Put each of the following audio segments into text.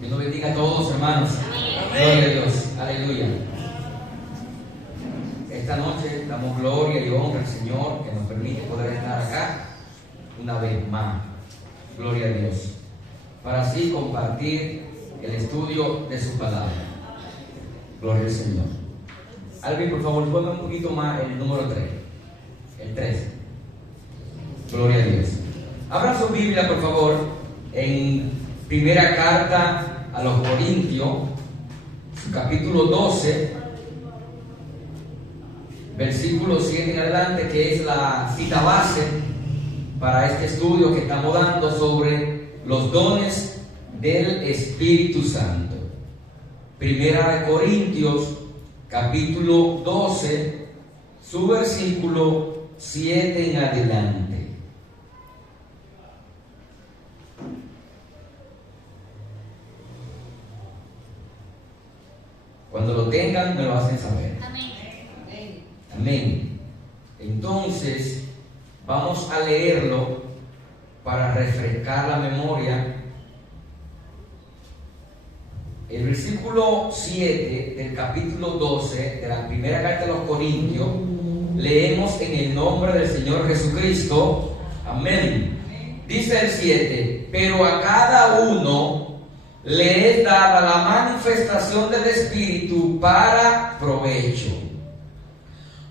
Dios nos bendiga a todos, hermanos. Gloria a Dios. Aleluya. Esta noche damos gloria y honra al Señor que nos permite poder estar acá una vez más. Gloria a Dios. Para así compartir el estudio de su palabra. Gloria al Señor. Alvin, por favor, ponme un poquito más el número 3. El 3. Gloria a Dios. Abran su Biblia, por favor, en primera carta a los Corintios, su capítulo 12, versículo 7 en adelante, que es la cita base para este estudio que estamos dando sobre los dones del Espíritu Santo. Primera de Corintios, capítulo 12, su versículo 7 en adelante. Cuando lo tengan, me lo hacen saber. Amén. Amén. Entonces, vamos a leerlo para refrescar la memoria. El versículo 7 del capítulo 12 de la primera carta de los Corintios, leemos en el nombre del Señor Jesucristo. Amén. Dice el 7: pero a cada uno le es dada la manifestación del Espíritu para provecho.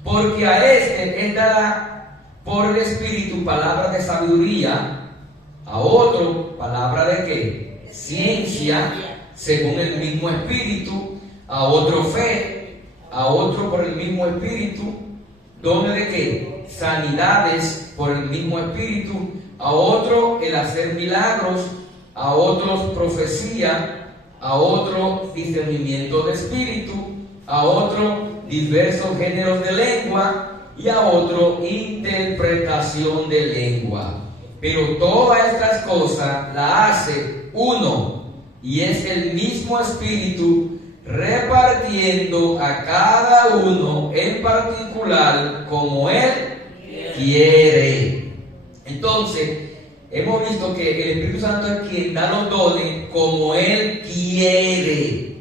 Porque a este es dada por el Espíritu palabra de sabiduría, a otro palabra de ¿qué? Ciencia, según el mismo Espíritu, a otro fe, a otro por el mismo Espíritu, dones de ¿qué? Sanidades por el mismo Espíritu, a otro el hacer milagros, a otros profecía, a otro discernimiento de espíritu, a otro diversos géneros de lengua y a otro interpretación de lengua. Pero todas estas cosas las hace uno, y es el mismo Espíritu repartiendo a cada uno en particular como Él quiere. Entonces, hemos visto que el Espíritu Santo es quien da los dones como Él quiere.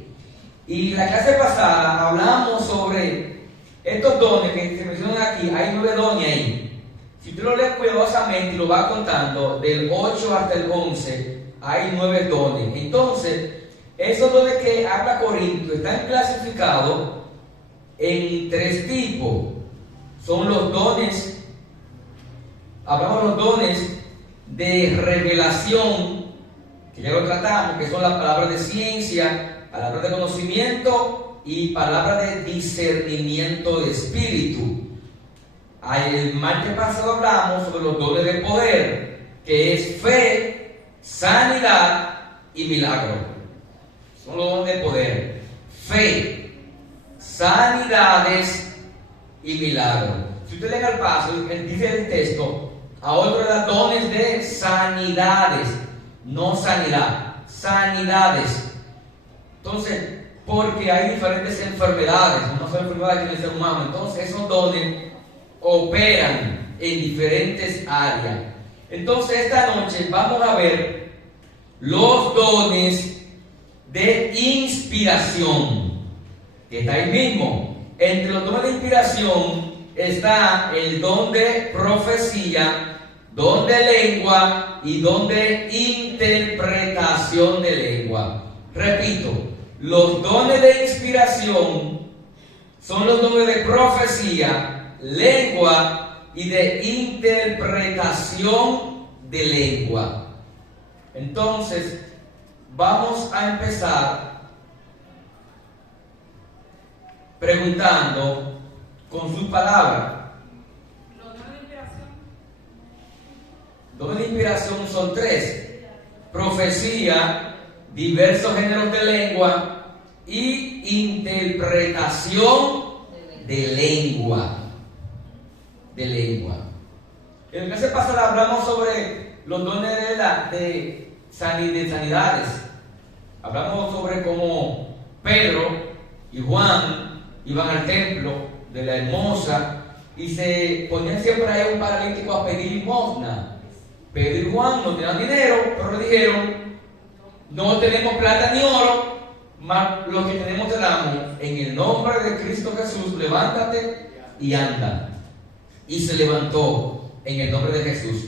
Y la clase pasada hablamos sobre estos dones que se mencionan aquí. Hay 9 dones ahí. Si usted lo lee cuidadosamente y lo va contando, del 8 hasta el 11, hay 9 dones. Entonces, esos dones que habla Corinto están clasificados en 3 tipos. Son los dones, hablamos de los dones de revelación, que ya lo tratamos, que son las palabras de ciencia, palabras de conocimiento y palabras de discernimiento de espíritu. El martes pasado hablamos sobre los dones de poder, que es fe, sanidad y milagro. Son los dones de poder: fe, sanidades y milagro. Si usted lee el paso, dice el texto: a otro le da dones de sanidades, no sanidad, sanidades. Entonces, porque hay diferentes enfermedades, no son enfermedades en el ser humano. Entonces, esos dones operan en diferentes áreas. Entonces, esta noche vamos a ver los dones de inspiración, que está ahí mismo. Entre los dones de inspiración está el don de profecía, don de lengua y don de interpretación de lengua. Repito, los dones de inspiración son los dones de profecía, lengua y de interpretación de lengua. Entonces, vamos a empezar preguntando con su palabra. Los dones de inspiración. Dones de inspiración son 3: profecía, diversos géneros de lengua y interpretación de lengua. En el clase pasada hablamos sobre los dones de sanidades. Hablamos sobre cómo Pedro y Juan iban al templo de la Hermosa y se ponían siempre ahí un paralítico a pedir limosna. Pedro y Juan no tenían dinero, pero le dijeron: No tenemos plata ni oro, mas lo que tenemos te damos. En el nombre de Cristo Jesús, levántate y anda. Y se levantó en el nombre de Jesús.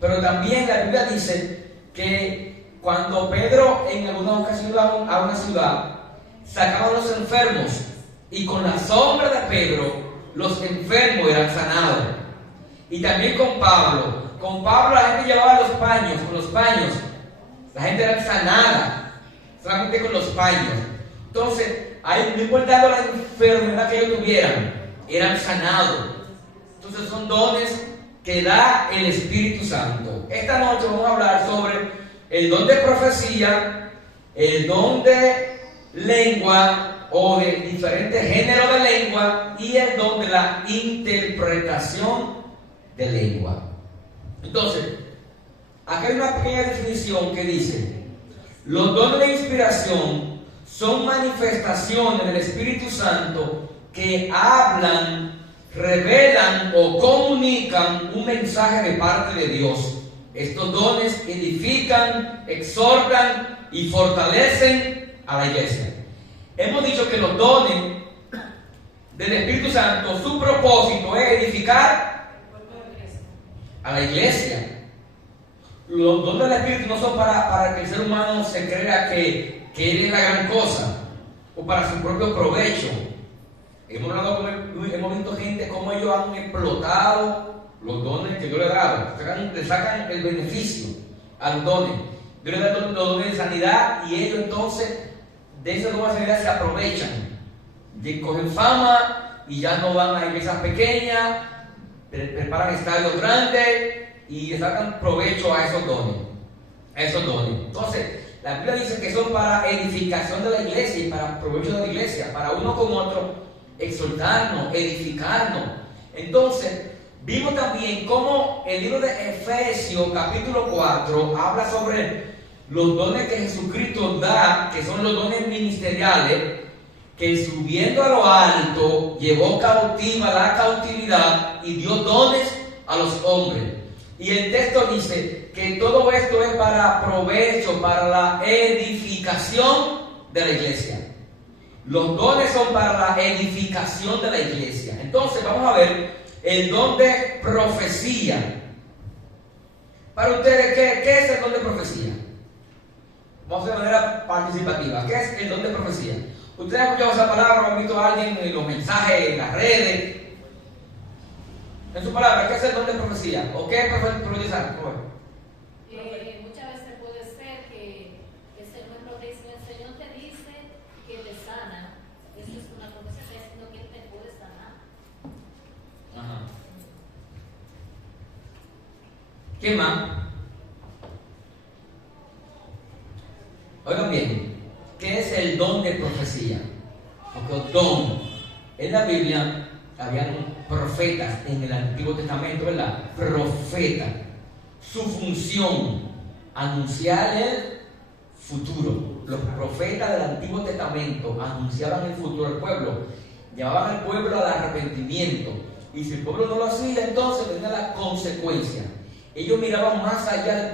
Pero también la Biblia dice que cuando Pedro en alguna ocasión iba a una ciudad, sacaba a los enfermos, y con la sombra de Pedro los enfermos eran sanados. Y también con Pablo la gente llevaba los paños, con los paños la gente era sanada solamente con los paños. Entonces, ahí, no importando la enfermedad que ellos tuvieran, eran sanados. Entonces son dones que da el Espíritu Santo. Esta noche vamos a hablar sobre el don de profecía, el don de lengua o de diferentes géneros de lengua y el don de la interpretación de lengua. Entonces, aquí hay una pequeña definición que dice: los dones de inspiración son manifestaciones del Espíritu Santo que hablan, revelan o comunican un mensaje de parte de Dios. Estos dones edifican, exhortan y fortalecen a la iglesia. Hemos dicho que los dones del Espíritu Santo, su propósito es edificar a la iglesia. Los dones del Espíritu no son para que el ser humano se crea que él es la gran cosa o para su propio provecho. Hemos visto gente como ellos han explotado los dones que Dios le ha dado. Le sacan el beneficio a los dones. Dios le da los dones de sanidad y ellos entonces de esos dones de sanidad se aprovechan. Cogen fama y ya no van a iglesias pequeñas, preparan estadios grandes y le sacan provecho a esos dones. Entonces, la Biblia dice que son para edificación de la iglesia y para provecho de la iglesia, para uno con otro, exhortarnos, edificarnos. Entonces, vimos también cómo el libro de Efesios, capítulo 4, habla sobre los dones que Jesucristo da, que son los dones ministeriales, que subiendo a lo alto, llevó cautiva la cautividad y dio dones a los hombres. Y el texto dice que todo esto es para provecho, para la edificación de la iglesia. Los dones son para la edificación de la iglesia. Entonces vamos a ver el don de profecía. Para ustedes, ¿qué es el don de profecía? Vamos a hacer de manera participativa. ¿Qué es el don de profecía? Ustedes han escuchado esa palabra, han visto a alguien en los mensajes, en las redes. En su palabra, ¿qué es el don de profecía? ¿O qué es profetizar? Muchas veces puede ser que el Señor te dice que te sana. Eso es una profecía, está diciendo que Él te puede sanar. Ajá. ¿Qué más? Oigan bien, ¿qué es el don de profecía? Porque don, en la Biblia habían profetas en el Antiguo Testamento, ¿verdad? Profetas. Su función, anunciar el futuro. Los profetas del Antiguo Testamento anunciaban el futuro del pueblo, llevaban al pueblo al arrepentimiento. Y si el pueblo no lo hacía, entonces venía la consecuencia. Ellos miraban más allá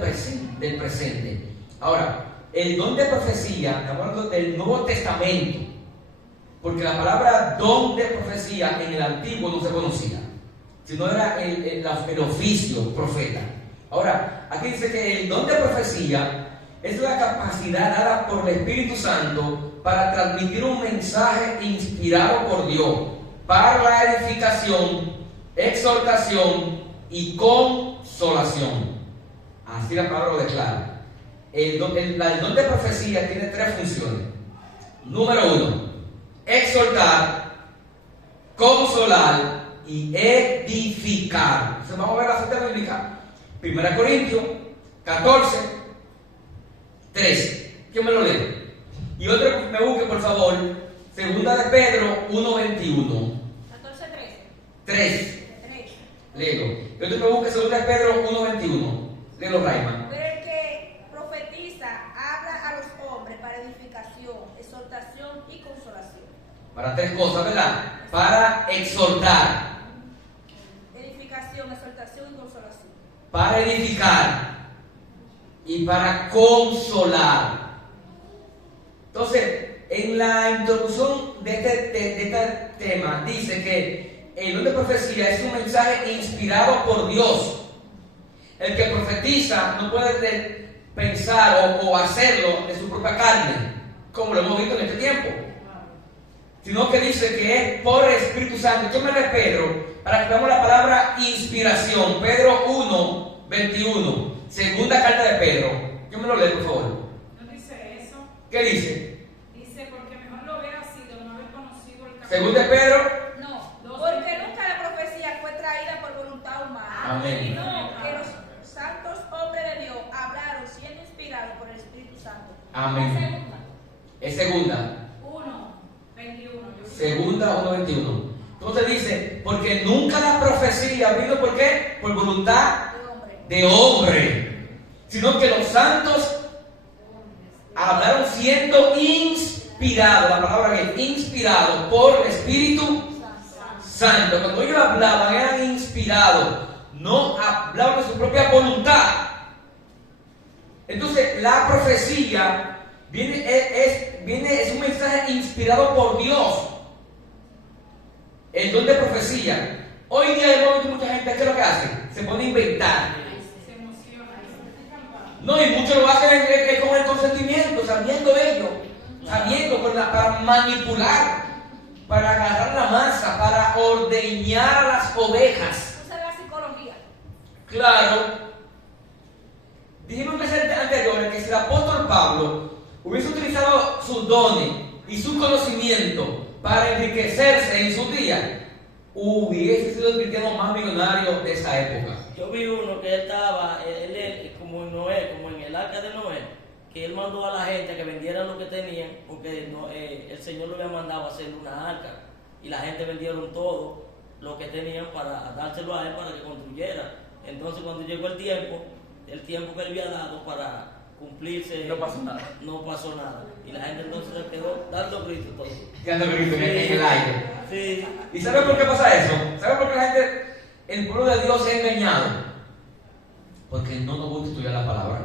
del presente. Ahora, el don de profecía, estamos hablando del Nuevo Testamento, porque la palabra don de profecía en el Antiguo no se conocía, sino era el oficio profeta. Ahora, aquí dice que el don de profecía es la capacidad dada por el Espíritu Santo para transmitir un mensaje inspirado por Dios para la edificación, exhortación y consolación. Así la palabra lo declara. El don de profecía tiene tres funciones. Número 1, exhortar, consolar y edificar. Entonces vamos a ver la cita bíblica. 1 Corintios 14, 13. ¿Quién me lo lee? Y otro me busque, por favor. 2 de Pedro 1, 21. 14, 13. 3. Léelo. Y otro me busque 2 de Pedro 1, 21. Léelo, Raima. Pero el que profetiza habla a los hombres para edificación, exhortación y consolación. Para tres cosas, ¿verdad? Para exhortar, Edificación, exhortación y consolación. para edificar y para consolar. Entonces, en la introducción de este tema, dice que el don de profecía es un mensaje inspirado por Dios. El que profetiza no puede pensar o hacerlo de su propia carne, como lo hemos visto en este tiempo, sino que dice que es por el Espíritu Santo. Tómale Pedro, para que veamos la palabra inspiración. Pedro 1, 21, segunda carta de Pedro. Yo me lo leo, por favor. ¿No dice eso? ¿Qué dice? Dice, porque mejor lo hubiera sido no haber conocido el camino. Segunda de Pedro. No, porque nunca la profecía fue traída por voluntad humana. Amén. No, que los santos hombres de Dios hablaron siendo inspirados por el Espíritu Santo. Amén. Es segunda. 1:21. Segunda 1:21. Entonces dice, porque nunca la profecía vino, ¿por qué? Por voluntad de hombre, sino que los santos hablaron siendo inspirados, la palabra es inspirado por el Espíritu Santo. Cuando ellos hablaban eran inspirados, no hablaban de su propia voluntad. Entonces la profecía es un mensaje inspirado por Dios. El don de profecía. Hoy día hemos visto mucha gente, ¿qué es lo que hace? Se pone a inventar. Se emociona. No, y muchos lo hacen con el consentimiento, sabiendo ello, sabiendo para manipular, para agarrar la masa, para ordeñar a las ovejas. Usa la psicología. Claro. Dijimos en el anterior que si el apóstol Pablo hubiese utilizado sus dones y su conocimiento para enriquecerse en su día, hubiese sido el cristiano más millonario de esa época. Yo vi uno que estaba, él como en Noé, como en el arca de Noé, que él mandó a la gente que vendieran lo que tenían, porque el Señor lo había mandado a hacer una arca, y la gente vendieron todo lo que tenían para dárselo a él para que construyera. Entonces cuando llegó el tiempo que él había dado para cumplirse, No pasó nada. No pasó nada. Y la gente entonces se quedó dando gritos todo. Dando gritos en el aire. Sí. ¿Y sabe por qué pasa eso? ¿Sabe por qué la gente, el pueblo de Dios, se ha engañado? Porque no nos gusta estudiar la palabra.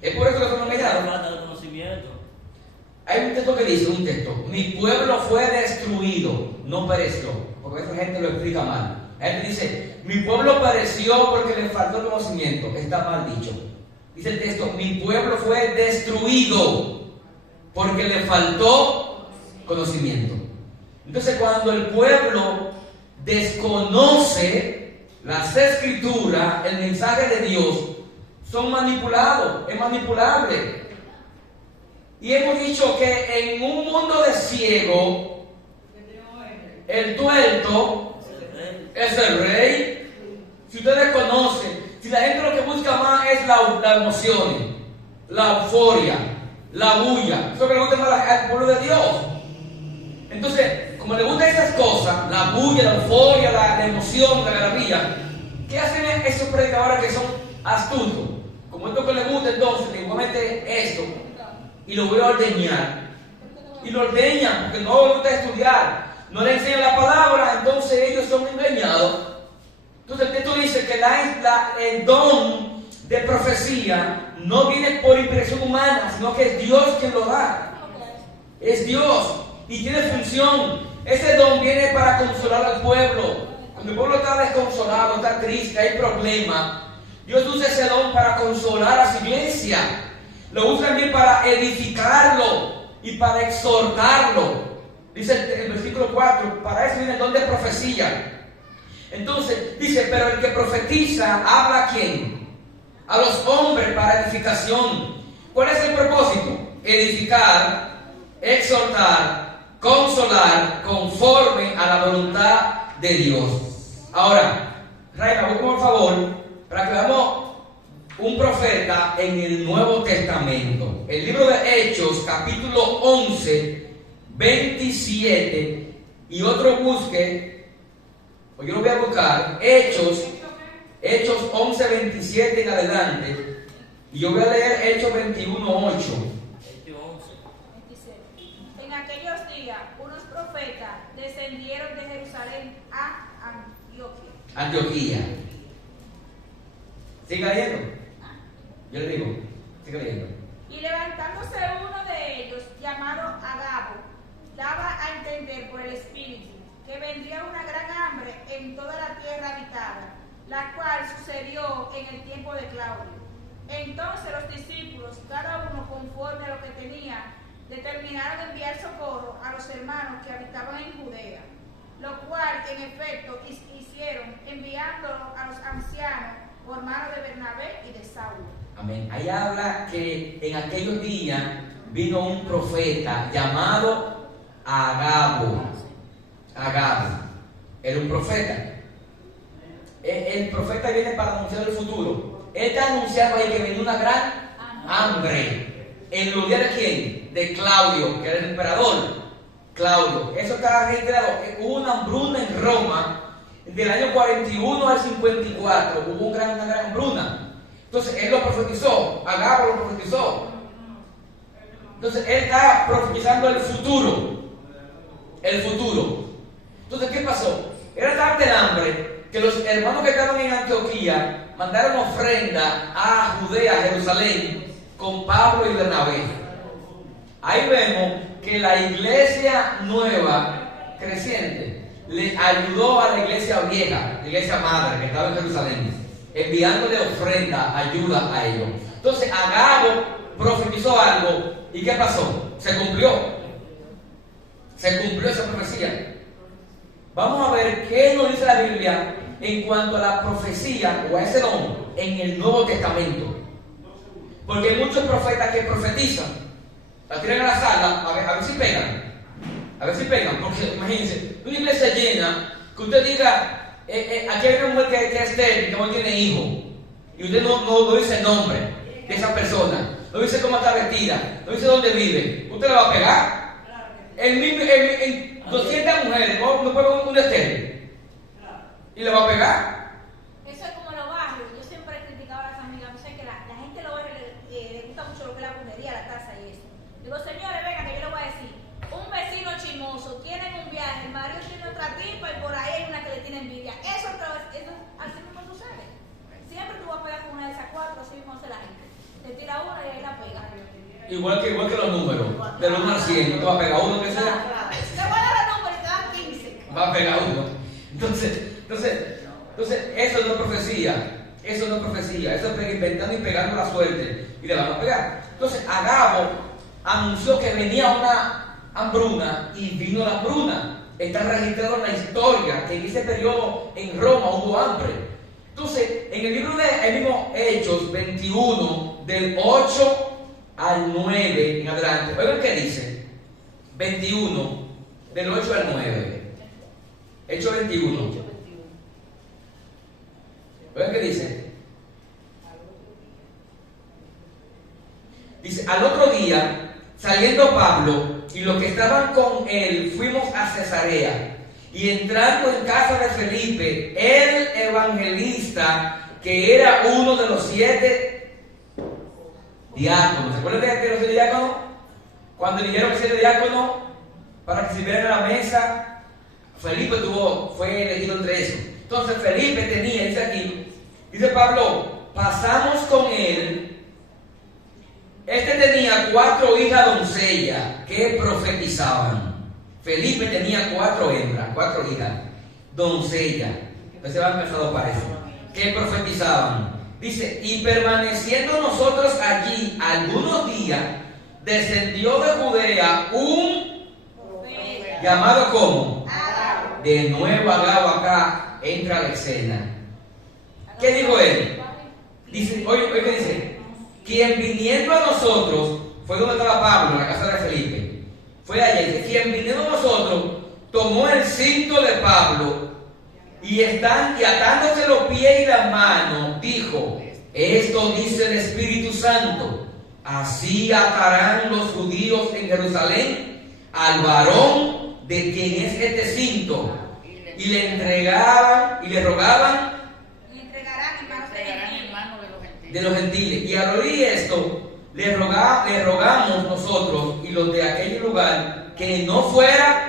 Es por eso que somos engañados. Falta de conocimiento. Hay un texto que dice, mi pueblo fue destruido, no pereció. Porque esa gente lo explica mal. La gente dice, mi pueblo pereció porque le faltó conocimiento. Está mal dicho. Dice el texto, mi pueblo fue destruido porque le faltó conocimiento. Entonces, cuando el pueblo desconoce las escrituras, el mensaje de Dios, son manipulados, es manipulable. Y hemos dicho que en un mundo de ciego, el tuerto es el rey. Si ustedes conocen, si la gente lo que busca más es la emoción, la euforia, la bulla, eso que le gusta más al pueblo de Dios. Entonces, como le gustan esas cosas, la bulla, la euforia, la emoción, la garabía, ¿qué hacen esos predicadores que son astutos? Como esto que les gusta, entonces, le voy a meter esto y lo voy a ordeñar. Y lo ordeñan porque no les gusta estudiar, no le enseñan la palabra, entonces ellos son engañados. Entonces el texto dice que el don de profecía no viene por impresión humana, sino que es Dios quien lo da. Es Dios y tiene función. Ese don viene para consolar al pueblo. Cuando el pueblo está desconsolado, está triste, hay problemas, Dios usa ese don para consolar a su iglesia. Lo usa también para edificarlo y para exhortarlo. Dice el versículo 4, para eso viene el don de profecía. Entonces dice, pero el que profetiza habla ¿a quién? A los hombres para edificación. ¿Cuál es el propósito? Edificar, exhortar, consolar conforme a la voluntad de Dios. Ahora, Raima, voy por favor para que veamos un profeta en el Nuevo Testamento. El libro de Hechos, capítulo 11, 27, y otro busque. Pues yo lo voy a buscar, Hechos 11, 27 en adelante, y yo voy a leer Hechos 21, 8. En aquellos días, unos profetas descendieron de Jerusalén a Antioquía. ¿Sigue leyendo? Yo le digo, sigue leyendo. Y levantándose uno de ellos, llamado Agabo, daba a entender por el Espíritu que vendría una gran hambre en toda la tierra habitada, la cual sucedió en el tiempo de Claudio. Entonces los discípulos, cada uno conforme a lo que tenía, determinaron enviar socorro a los hermanos que habitaban en Judea, lo cual en efecto hicieron, enviándolo a los ancianos o hermanos de Bernabé y de Saulo. Amén. Ahí habla que en aquellos días vino un profeta llamado Agabo. Agabo era un profeta. El profeta viene para anunciar el futuro. Él está anunciando ahí que viene una gran hambre. ¿En los días de quién? De Claudio, que era el emperador. Claudio. Eso estaba registrado. Hubo una hambruna en Roma. Del año 41 al 54 hubo una gran hambruna. Entonces él lo profetizó. Agabo lo profetizó. Entonces él está profetizando el futuro. El futuro. Entonces, ¿qué pasó? Era tanta el hambre que los hermanos que estaban en Antioquía mandaron ofrenda a Judea, a Jerusalén, con Pablo y Bernabé. Ahí vemos que la iglesia nueva, creciente, le ayudó a la iglesia vieja, la iglesia madre que estaba en Jerusalén, enviándole ofrenda, ayuda a ellos. Entonces, Agabo profetizó algo. ¿Y qué pasó? Se cumplió. Se cumplió esa profecía. Vamos a ver qué nos dice la Biblia en cuanto a la profecía o a ese don en el Nuevo Testamento. Porque hay muchos profetas que profetizan, la tiran a la sala a ver si pegan. A ver si pegan. Porque imagínense, una iglesia llena, que usted diga, aquí hay una mujer que es estéril, que no tiene hijo, y usted no dice el nombre de esa persona, no dice cómo está vestida, no dice dónde vive, ¿usted la va a pegar? En 200 mujeres, no puede ver un estéril. ¿Y le va a pegar? Eso es como los barrios. Yo siempre he criticado a las amigas. Yo sé que la gente lo le gusta mucho lo que es la brujería, la casa y eso. Digo, señores, vengan, que yo les voy a decir. Un vecino chismoso, tienen un viaje, el marido tiene otra tipa y por ahí hay una que le tiene envidia. Eso así mismo sucede. Siempre tú vas a pegar con una de esas cuatro, así mismo hace la gente. Te tira una y ahí la pega. Igual que los números, de los 1 al 100, tú vas a pegar uno que sea. Te voy a dar los números y te dan 15. Va a pegar uno. Entonces, eso no es profecía. Eso no es profecía. Eso es inventando y pegando la suerte. Y le van a pegar. Entonces, Agabo anunció que venía una hambruna y vino la hambruna. Está registrado en la historia que en ese periodo en Roma hubo hambre. Entonces, en el libro de el mismo Hechos 21, del 8 al 9 en adelante, oigan qué dice. 21, del 8 al 9. Hechos 21. Oigan qué dice. Dice, al otro día, saliendo Pablo y los que estaban con él, fuimos a Cesarea. Y entrando en casa de Felipe, el evangelista, que era uno de los 7 diáconos. ¿Se acuerdan de los 7 diáconos? Cuando eligieron los 7 diáconos para que sirvieran a la mesa, Felipe fue elegido entre esos. Entonces Felipe tenía, dice aquí, dice Pablo, pasamos con él. Este tenía 4 hijas doncellas que profetizaban. Felipe tenía 4 hembras, 4 hijas doncellas. Entonces van pensado para eso. Que profetizaban. Dice, y permaneciendo nosotros allí algunos días, descendió de Judea un llamado como de nuevo Agabo acá entra a la escena. ¿Qué dijo él? Dice, oye, ¿qué dice? Quien viniendo a nosotros, fue donde estaba Pablo, en la casa de Felipe. Fue allá y dice, quien viniendo a nosotros, tomó el cinto de Pablo y atándose los pies y las manos, dijo, esto dice el Espíritu Santo, así atarán los judíos en Jerusalén al varón de quien es este cinto, y le entregaban y le rogaban de los gentiles. Y al oír esto, le rogamos nosotros y los de aquel lugar que no fuera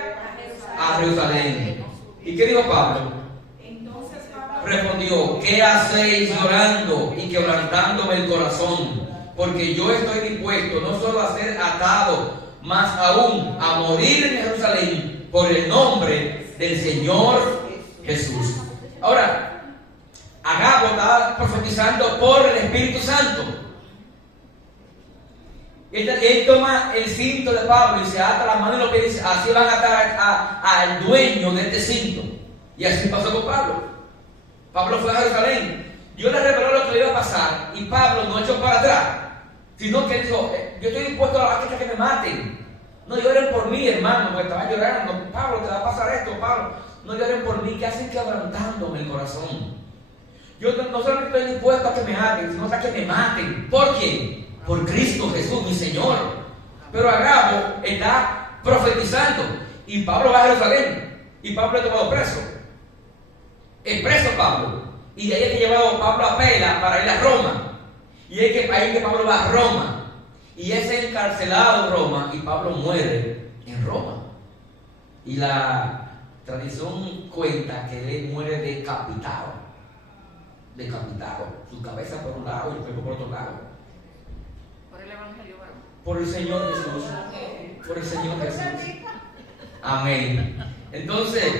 a Jerusalén. ¿Y qué dijo Pablo? Respondió, ¿qué hacéis llorando y quebrantándome el corazón? porque yo estoy dispuesto no solo a ser atado, más aún a morir en Jerusalén por el nombre del Señor Jesús. Ahora, Agabo estaba profetizando por el Espíritu Santo. Él toma el cinto de Pablo y se ata la mano y lo que dice, así van a atar al dueño de este cinto. Y así pasó con Pablo. Pablo fue a Jerusalén. Dios le reveló lo que le iba a pasar y Pablo no echó para atrás, sino que dijo, yo estoy dispuesto a que me maten. No lloren por mí, hermano, porque estaban llorando. Pablo, te va a pasar esto, Pablo. No lloren por mí, que hacen quebrantándome el corazón. Yo no solamente estoy dispuesto a que me maten, sino a que me maten. ¿Por quién? Por Cristo Jesús, mi Señor. Pero Agabo está profetizando y Pablo va a Jerusalén y Pablo es tomado preso. Es preso Pablo. Y de ahí es que llevado Pablo a Pela para ir a Roma. Y ahí es que Pablo va a Roma. Y es encarcelado en Roma y Pablo muere en Roma. Y la tradición cuenta que él muere decapitado. Decapitado. Su cabeza por un lado y el cuerpo por otro lado. Por el Evangelio, ¿verdad? Por el Señor Jesús. Por el Señor Jesús. Amén. Entonces,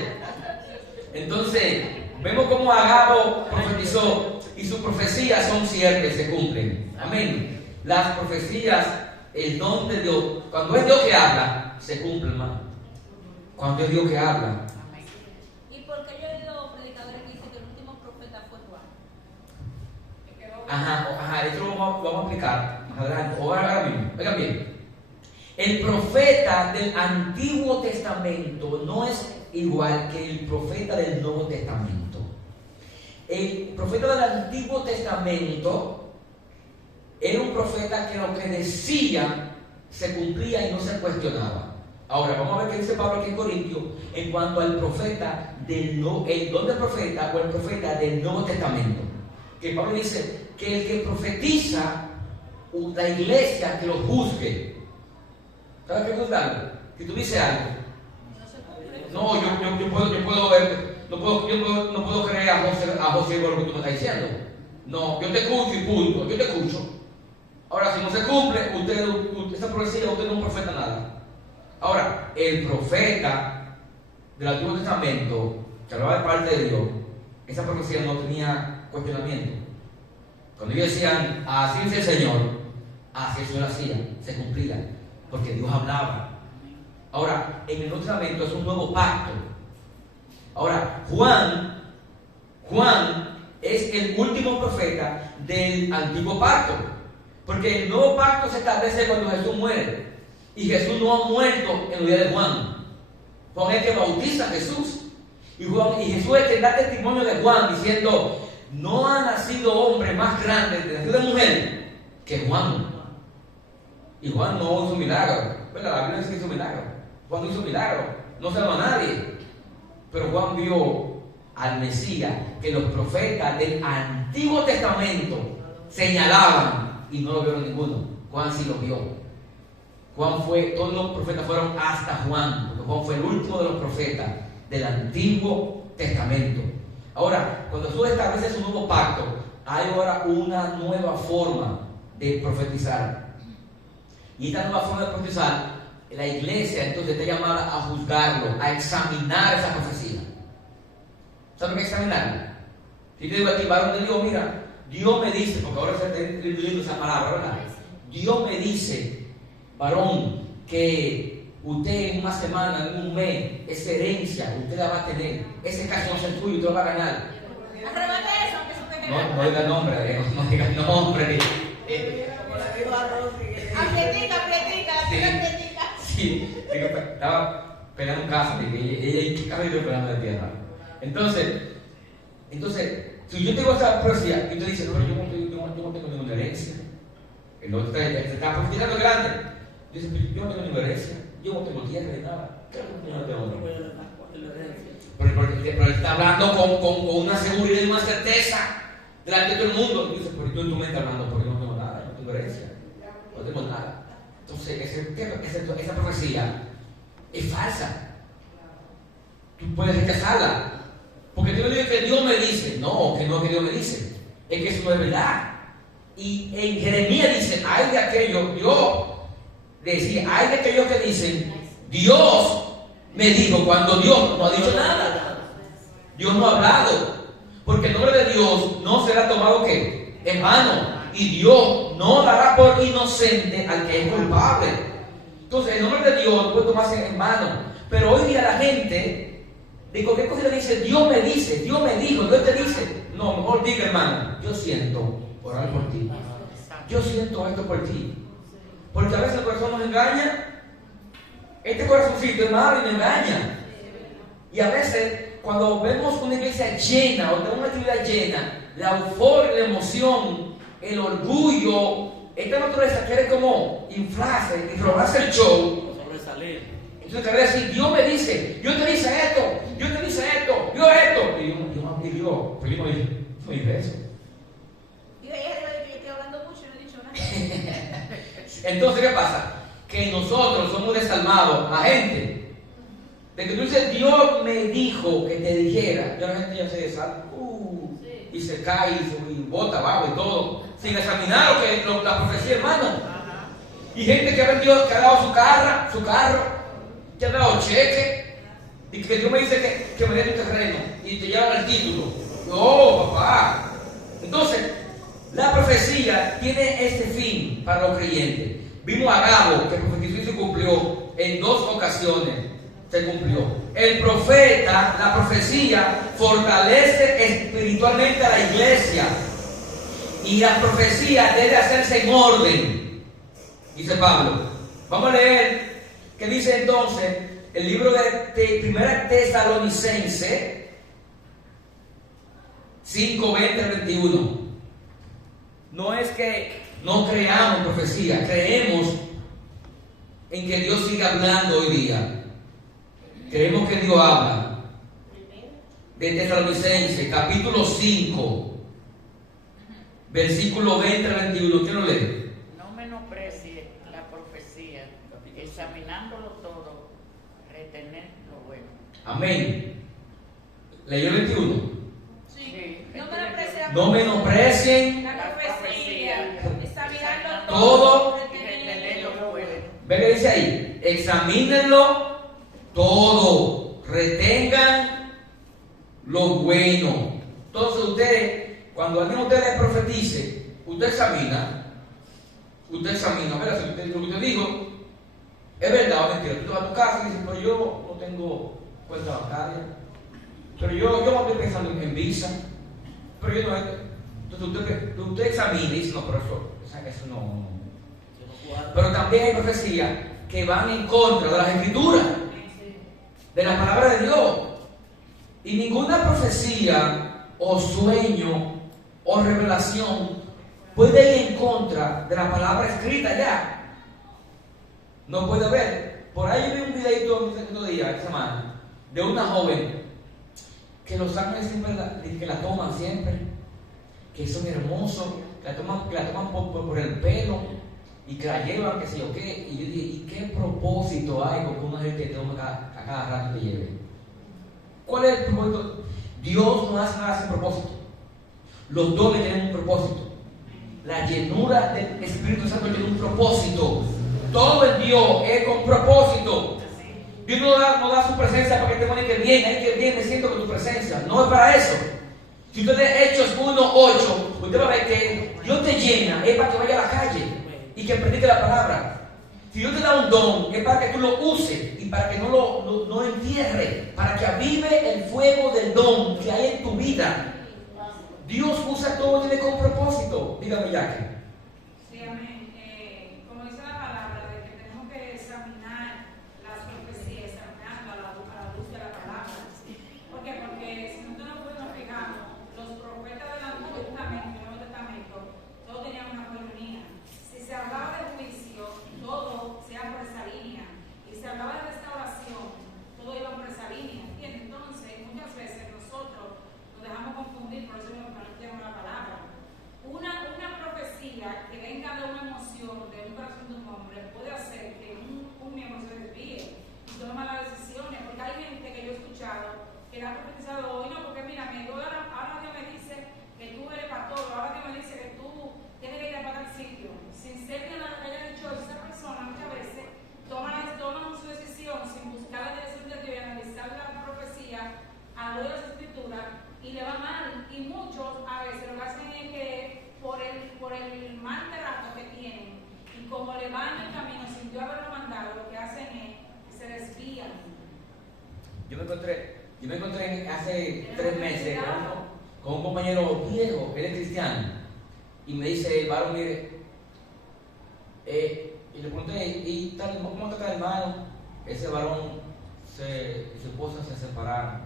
vemos cómo Agabo profetizó y sus profecías son ciertas y se cumplen. Amén. Las profecías, el don de Dios, cuando es Dios que habla, se cumple, hermano. Cuando es Dios que habla. ¿Y por qué yo he oído predicadores que dicen que el último profeta fue Juan? Ajá, esto lo vamos a explicar más adelante. Ahora mismo, oigan bien. El profeta del Antiguo Testamento no es igual que el profeta del Nuevo Testamento. El profeta del Antiguo Testamento era un profeta que lo que decía se cumplía y no se cuestionaba. Ahora vamos a ver qué dice Pablo aquí en Corintios en cuanto al profeta el don del profeta o el profeta del Nuevo Testamento. Que Pablo dice que el que profetiza, la iglesia que lo juzgue. ¿Sabes qué juzgarlo? Que tú dices algo. No, yo puedo ver, no puedo creer a José por lo que tú me estás diciendo. No, yo te escucho y punto, yo te escucho. Ahora, si no se cumple, esa profecía, usted no es un profeta nada. Ahora, el profeta del Antiguo Testamento, que hablaba de parte de Dios, esa profecía no tenía cuestionamiento. Cuando ellos decían, así dice el Señor, así eso lo hacía, se cumplía, porque Dios hablaba. Ahora, en el Nuevo Testamento es un nuevo pacto. Ahora, Juan es el último profeta del antiguo pacto. Porque el nuevo pacto se establece cuando Jesús muere. Y Jesús no ha muerto en el día de Juan. Juan es el que bautiza a Jesús. Y Jesús es el que da testimonio de Juan diciendo, no ha nacido hombre más grande de nacido de mujer que Juan. Y Juan no hizo milagro. Bueno, la Biblia dice que hizo milagro. Juan no hizo milagro. No salvó a nadie. Pero Juan vio al Mesías que los profetas del Antiguo Testamento señalaban y no lo vieron ninguno. Juan sí lo vio. Todos los profetas fueron hasta Juan, porque Juan fue el último de los profetas del Antiguo Testamento. Ahora, cuando Jesús establece su nuevo pacto, hay ahora una nueva forma de profetizar. Y esta nueva forma de profetizar, la iglesia entonces está llamada a juzgarlo, a examinar esa profecía. ¿Saben qué examinarlo? Si yo digo aquí, varón de Dios, mira, Dios me dice, porque ahora se está leyendo esa palabra, ¿verdad? Dios me dice, varón, que usted en una semana, en un mes, esa herencia, usted la va a tener. Ese caso va a ser tuyo, usted lo va a ganar. Arrebate eso, que se puede No diga nombre, no diga nombre. Aprietica. Sí, estaba peleando un caso, ella casi yo peleando de tierra. Entonces, si yo tengo esa profecía y usted dice, pero yo no tengo ninguna herencia, el otro está profetizando grande. Dice, yo no tengo ninguna herencia, yo no tengo tierra ni nada. Claro que yo no tengo pero él está hablando con una seguridad y una certeza delante de todo el mundo. Y dice, pero tú me estás hablando porque yo no tengo nada, yo no tengo herencia, no tengo nada. Entonces, esa profecía es falsa. Tú puedes rechazarla. Porque tú no dices que Dios me dice. No, que no es que Dios me dice. Es que eso no es verdad. Y en Jeremías dice, hay de aquellos, Dios decía, hay de aquellos que dicen, Dios me dijo, cuando Dios no ha dicho nada. Dios no ha hablado. Porque el nombre de Dios no será tomado ¿qué? En vano. Y Dios no dará por inocente al que es culpable. Entonces el nombre de Dios puede tomarse en vano. Pero hoy día la gente de cualquier cosa le dice, Dios me dice, Dios me dijo, Dios te dice. No, mejor diga, hermano, yo siento orar por ti. Yo siento esto por ti. Porque a veces el corazón nos engaña. Este corazoncito es malo y me engaña. Y a veces cuando vemos una iglesia llena o tenemos una actividad llena, la euforia, la emoción, el orgullo, esta naturaleza quiere como inflarse y robarse el show. Sobresalir. Entonces te voy a decir, Dios me dice, Dios te dice esto, Dios te dice esto, Dios esto. Y yo, pero yo no dije eso. Digo, ella dice que yo estoy hablando mucho y no he dicho nada. Entonces, ¿qué pasa? Que nosotros somos desalmados, agentes. De que tú dices, Dios me dijo que te dijera, ya la gente ya se desalma, y se cae, y bota abajo y todo, sin examinar la profecía, hermano. Y gente que ha vendido, que ha dado su carro, que ha dado cheque, y que Dios me dice que me dé tu terreno, y te llevan el título. No, papá. Entonces, la profecía tiene este fin para los creyentes. Vimos a Agabo que profetizó y se cumplió en 2 ocasiones. Se cumplió. El profeta, la profecía, fortalece espiritualmente a la iglesia. Y la profecía debe hacerse en orden, dice Pablo. Vamos a leer qué dice entonces el libro de Primera Tesalonicense 5, 20 al 21. No es que no creamos profecía, creemos en que Dios sigue hablando hoy día. Creemos que Dios habla. De Tesalonicenses, capítulo 5, versículo 20 al 21. ¿Quién lo lee? No menosprecie la profecía, examinándolo todo, retener lo bueno. Amén. ¿Leyó el 21? Sí. No No menosprecien la profecía, examinando todo, Retener lo bueno. ¿ve que dice ahí? Examínenlo todo, retengan lo bueno. Entonces ustedes, cuando alguien de ustedes profetice, usted examina, ¿verdad? Si lo que usted dijo es verdad o mentira. Tú vas a tu casa y dices, pero yo no tengo cuenta bancaria, pero yo no estoy pensando en visa, pero yo no. Entonces usted examina y dice, no, pero eso no. Pero también hay profecías que van en contra de las escrituras, de la palabra de Dios. Y ninguna profecía o sueño o revelación puede ir en contra de la palabra escrita ya. No puede haber. Por ahí vi un videito en estos días, esta semana, de una joven que los ángeles siempre que la toman siempre, que son hermosos, que la toman por el pelo y que la llevan, que sé yo qué. Y yo dije, ¿y qué propósito hay con que una gente te toma a cada rato y te lleve? ¿Cuál es el propósito? Dios no hace nada sin propósito. Los dones tienen un propósito. La llenura del Espíritu Santo tiene un propósito. Todo en Dios es con propósito. Dios no da su presencia para que te comunique bien. Hay que bien, me siento con tu presencia. No es para eso. Si usted lee Hechos 1:8, usted va a ver que Dios te llena, es para que vaya a la calle y que predique la palabra. Si Dios te da un don, es para que tú lo uses y para que no lo entierre, para que avive el fuego del don que hay en tu vida. Dios usa todo, tiene con propósito. Dígame, Jackie. Sí, amén. Como dice la palabra, de que tenemos que examinar las profecías, examinando a la luz de la palabra. ¿Por qué? Porque si nosotros nos fijamos, los profetas del Antiguo Testamento y el Nuevo Testamento, todos tenían una coronía. Si se hablaba de juicio, todo se iba por esa línea. Y si se hablaba de restauración, todo iba por esa línea. ¿Entiendes? Entonces, muchas veces nosotros nos dejamos confundir, por eso no entiendo la palabra. Una profecía Yo me encontré hace 3 meses con un compañero viejo, él es cristiano, y me dice, el varón, mire, y le pregunté, ¿y tal, cómo está el hermano? Ese varón y su esposa se separaron.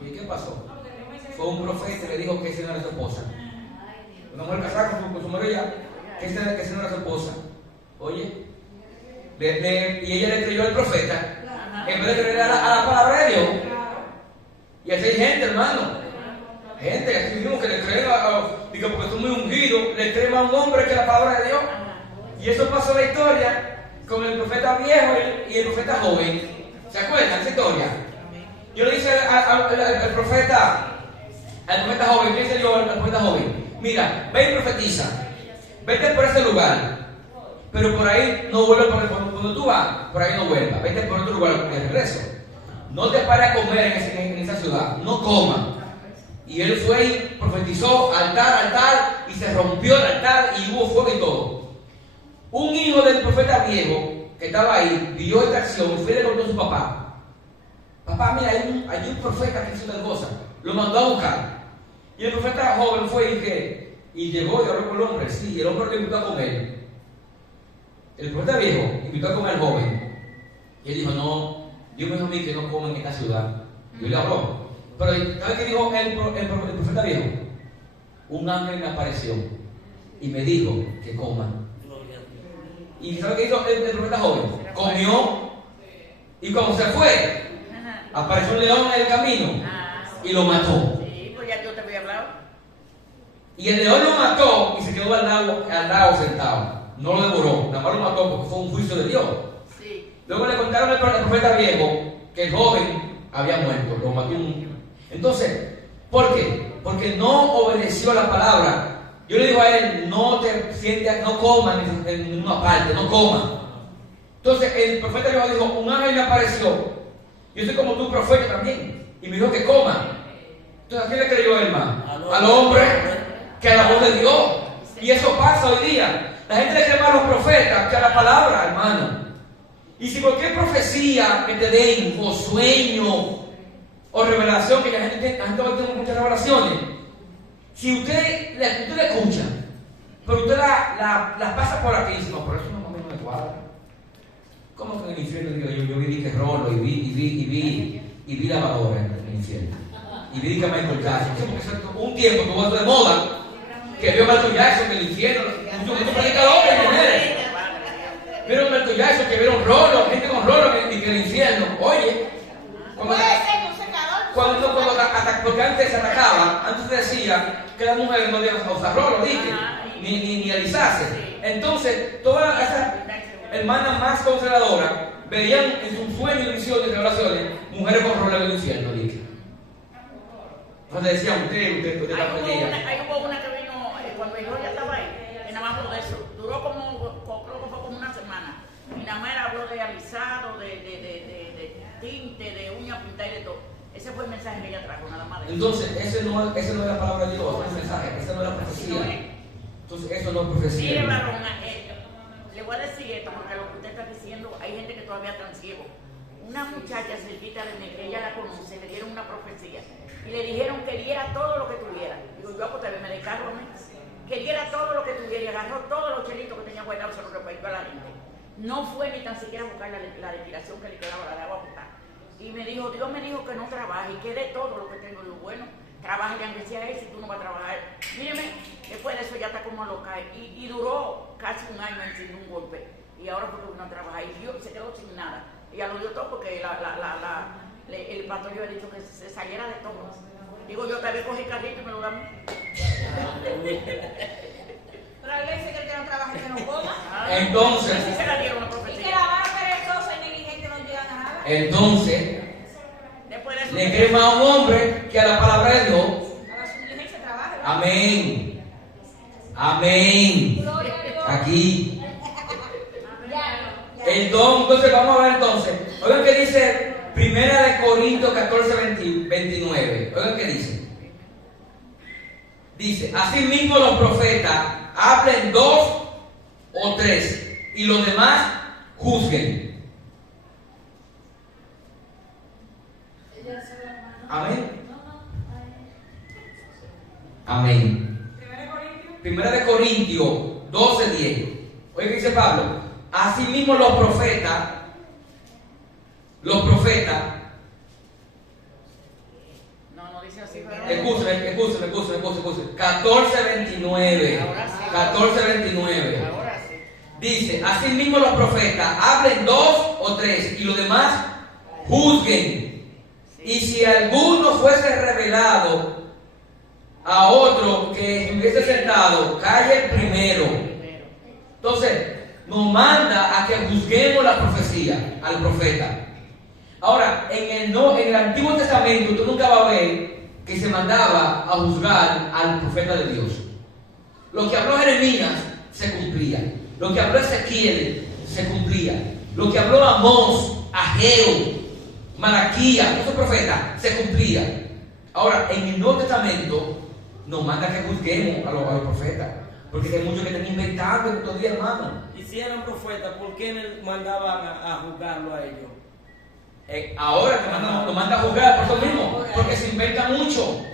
¿Y qué pasó? Fue un profeta y le dijo que esa no era su esposa. Una mujer casada con su marido ya, que esa no era su esposa. Oye, y ella le creyó al profeta en vez de creer a la palabra de Dios. Y así hay gente, hermano. Gente, así mismo que le creen digo, porque son muy ungidos, le creen a un hombre que a la palabra de Dios. Y eso pasó en la historia con el profeta viejo y el profeta joven. ¿Se acuerdan de esa historia? Yo le dije al profeta joven, ¿qué dice yo al profeta joven? Mira, ve y profetiza, vete por ese lugar, pero por ahí no vuelvas por donde tú vas, por ahí no vuelvas, vete por otro lugar de regreso. No te pares a comer en esa ciudad, no coma. Y él fue y profetizó altar, y se rompió el altar y hubo fuego y todo. Un hijo del profeta viejo que estaba ahí vio esta acción y fue y le contó a su papá. Papá, mira, hay un profeta que hizo tal cosa. Lo mandó a buscar. Y el profeta joven fue y llegó y habló con el hombre. Sí, y el hombre le invitó a comer. El profeta viejo invitó a comer al joven. Y él dijo, no, Dios me dijo a mí que no coma en esta ciudad. Y él le habló. Pero ¿sabes qué dijo el profeta viejo? Un ángel me apareció y me dijo que coma. ¿Y sabe qué hizo el profeta joven? Comió y cuando se fue, apareció un león en el camino y lo mató. Sí, pues ya yo te había hablado. Y el león lo mató y se quedó al lado sentado. No lo devoró, nada más lo mató porque fue un juicio de Dios. Sí. Luego le contaron al profeta viejo que el joven había muerto, lo mató Entonces, ¿por qué? Porque no obedeció la palabra. Yo le digo a él, no coma en ninguna parte, no coma. Entonces el profeta viejo dijo, un ángel me apareció. Yo soy como tu profeta también. Y me dijo que coma. Entonces, ¿a quién le creyó él más? Al hombre que a la voz de Dios. Y eso pasa hoy día. La gente le cree más a los profetas que a la palabra, hermano. Y si cualquier profecía que te den, o sueño, o revelación, que la gente va a tener muchas revelaciones, si usted la escucha, pero usted la pasa por aquí y dice, no, por eso no me cuadra. ¿Cómo que en el infierno? Digo, yo vi que rolo y vi lavadora en el infierno. Y vi que Michael Jackson. Porque un tiempo que hubo de moda, que vio a Michael Jackson en el infierno. Muchos predicadores, mujeres. Vieron a Michael Jackson, que vieron rolo, gente con rolo en el infierno. Oye, porque antes se atacaba, antes se decía que las mujeres no debían usar rolo, dije, ni alisarse. Entonces, todas esas hermanas más conservadoras veían en sus sueños, visiones y revelaciones mujeres con rolo en el infierno, dije. Entonces decían, usted está perdida. Ahí hubo una que vino, cuando yo ya estaba ahí, y nada más habló de eso. Duró como una semana. Y nada más habló de alisado, de tinte, de uña pintada y de todo. Ese fue el mensaje que ella trajo, nada más. Entonces, ese no es la palabra de Dios, es el mensaje, esa no es la profecía. Entonces, eso no es profecía. Mire, varón, le voy a decir esto, porque lo que usted está diciendo, hay gente que todavía está ciego. Una muchacha cerquita de mí, que ella la conoce, le dieron una profecía y le dijeron que diera todo lo que tuviera. Digo, yo pues me de carro a mí. Que diera todo lo que tuviera y agarró todos los chelitos que tenía guardados, se los repartió a la gente. No fue ni tan siquiera a buscar la depilación que le quedaba, la daba a buscar. Y me dijo, Dios me dijo que no trabaje y que dé todo lo que tengo. Digo, bueno, trabaja ya, aunque sea si tú no vas a trabajar. Míreme, después de eso ya está como loca. Y duró casi un año sin un golpe. Y ahora fue que vino a trabajar y Dios se quedó sin nada. Ella lo dio todo porque el pastor yo he dicho que se saliera de todo. Digo, yo tal vez cogí carrito y me lo damos. Pero la iglesia que el que no trabaja que no coma. Entonces, Así se la dieron una Y profecía. que la vara perezosa y negligente no llegan a nada. entonces, Después de eso, le cree más a un hombre que a la palabra de Dios. Haga su diligencia, trabaje. Amén. Amén. Gloria a Dios. Aquí. Ya. El don, entonces vamos a ver entonces. Oigan que dice 1 Corintios 14, 29. Oigan que dice. Dice, asimismo los profetas hablen 2 o 3 y los demás juzguen. Corintios 12:10. Oye, ¿qué dice Pablo? Asimismo los profetas, No dice así, pero... escúchame. 14:29. Ahora sí. 14:29. Ahora sí. Dice, asimismo los profetas, hablen 2 o 3 y los demás juzguen. Y si alguno fuese revelado a otro que hubiese sentado, calle el primero. Entonces, nos manda a que juzguemos la profecía al profeta. Ahora, en el Antiguo Testamento, tú nunca vas a ver que se mandaba a juzgar al profeta de Dios. Lo que habló Jeremías se cumplía. Lo que habló Ezequiel se cumplía. Lo que habló Amós, Ageo, Malaquías, esos profetas, se cumplía. Ahora, en el Nuevo Testamento nos manda que juzguemos a los profetas. Porque hay muchos que están inventando estos días, hermano. Y si eran profetas, ¿por qué mandaban a juzgarlo a ellos? Ahora nos manda a juzgar por eso mismo. Porque se inventa mucho.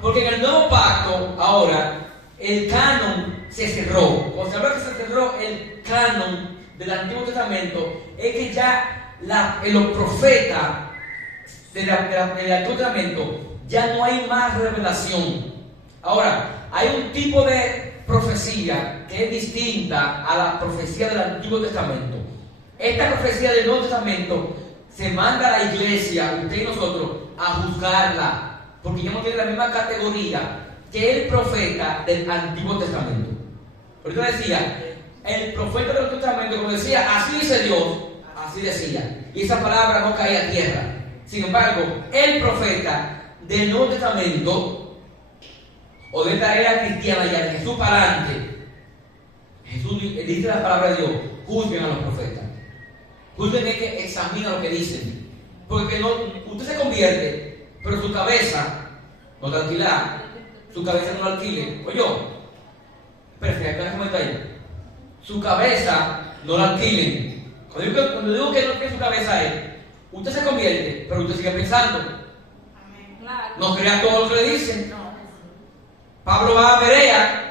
Porque en el nuevo pacto, ahora, el canon se cerró. Cuando se habla que se cerró el canon del Antiguo Testamento, es que ya los profetas del Antiguo Testamento ya no hay más revelación. Ahora, hay un tipo de profecía que es distinta a la profecía del Antiguo Testamento. Esta profecía del Nuevo Testamento se manda a la iglesia, usted y nosotros, a juzgarla, porque ya no tiene la misma categoría que el profeta del Antiguo Testamento. Ahorita decía, el profeta del Antiguo Testamento, como decía, así dice Dios, así decía, y esa palabra no caía a tierra. Sin embargo, el profeta del Nuevo Testamento, o de esta era cristiana ya, de Jesús para adelante, Jesús dice la palabra de Dios, juzguen a los profetas. Juzguen que examinan lo que dicen. Porque usted se convierte, pero su cabeza no la alquilará. Su cabeza no la alquile. Oye, perfecto, déjame comentar ahí. Su cabeza no la alquilen. Cuando digo que no tiene su cabeza es, usted se convierte, pero usted sigue pensando. Amén. Claro. No crea todo lo que le dicen. Pablo va a Berea.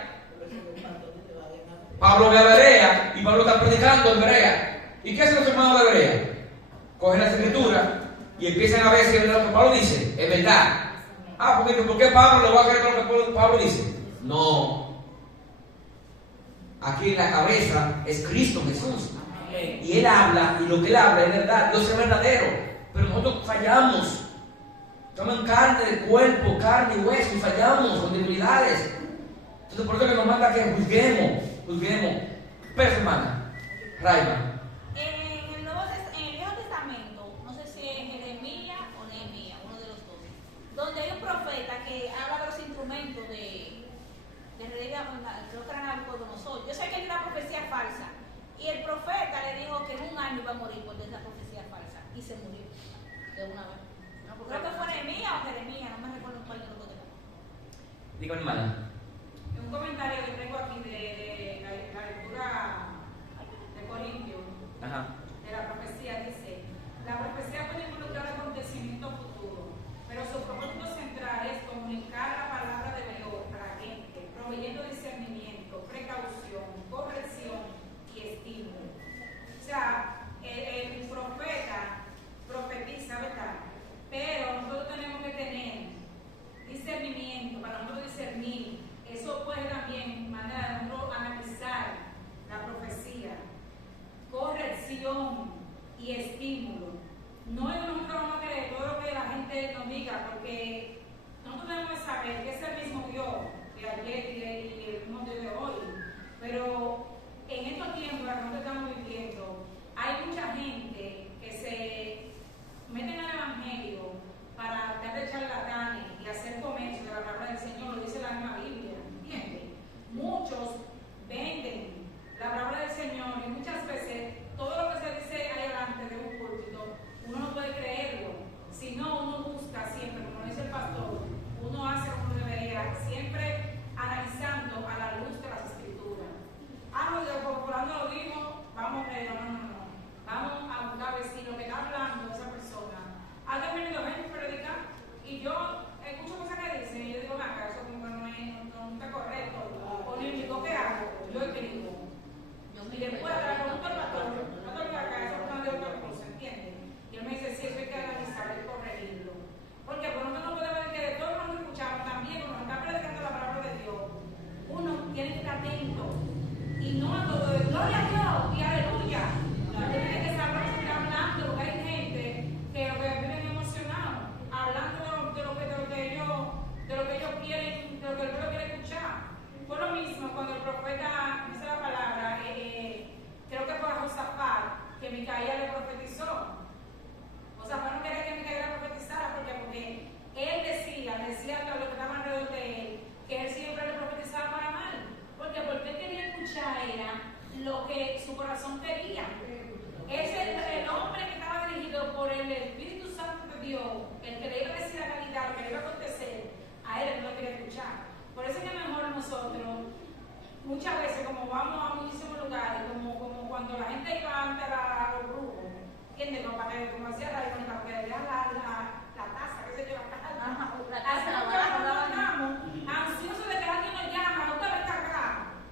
Pablo va a Berea y Pablo está predicando en Berea. ¿Y qué hacen los hermanos de Berea? Cogen las escrituras y empiezan a ver si es lo que Pablo dice. Es verdad. ¿Por qué Pablo le va a creer lo que Pablo dice? No. Aquí en la cabeza es Cristo Jesús. Y Él habla, y lo que Él habla es verdad. Dios es verdadero. Pero nosotros fallamos. Estamos en carne de cuerpo, carne y hueso, y fallamos con debilidades. Entonces, por eso que nos manda que juzguemos. Pero, hermana, Raima. En el Viejo Testamento, no sé si es Jeremías o Nehemías, uno de los dos, donde hay un profeta que habla de los instrumentos de rey, creo que era Nabucodonosor. Yo sé que hay una profecía falsa, y el profeta le dijo que en un año iba a morir por esa profecía falsa, y se murió de una vez. Creo que fue Nehemías o Jeremías, no me recuerdo cuál de los dos. Digo, hermana. Un comentario que tengo aquí de la lectura de Corintios, Ajá. de la profecía, dice: la profecía puede involucrar acontecimientos futuros, pero su propósito central es comunicar la palabra de Dios a la gente, proveyendo discernimiento, precaución, corrección y estímulo. O sea, el profeta profetiza, ¿verdad? Pero nosotros tenemos que tener discernimiento para nosotros discernir. Eso puede también manera de nosotros analizar la profecía, corrección y estímulo. No es que nosotros vamos a creer todo lo que la gente nos diga, porque nosotros debemos saber que es el mismo Dios de ayer y el mismo Dios de hoy. Pero en estos tiempos en los que nosotros estamos viviendo, hay mucha gente que se meten al Evangelio para tratar de charlatanes y hacer comercio de la palabra del Señor, lo dice la misma Biblia, ¿entiendes? Muchos venden la palabra del Señor y muchas veces todo lo que se dice ahí delante de un púlpito, uno no puede creerlo, sino uno busca siempre, como dice el pastor, uno hace como debería, siempre analizando a la luz de las Escrituras. No, de fulano lo dijo, vamos a creer, no. Vamos a buscar a ella le profetizó. O sea, no quería que Micaela profetizara porque él decía a los que estaban alrededor de él, que él siempre le profetizaba para mal. Porque él quería escuchar era lo que su corazón quería. El hombre que estaba dirigido por el Espíritu Santo de Dios, el que le iba a decir la realidad, lo que le iba a acontecer, a él no lo quería escuchar. Por eso es que mejor nosotros, muchas veces, como vamos a muchísimos lugares, como cuando la gente iba antes a los grupos, ¿entiendes? Como para que, como decía la irónica, porque le dejan la taza, qué sé yo, la taza. Así nosotros nos vamos, ansiosos de que alguien nos llama, usted está acá.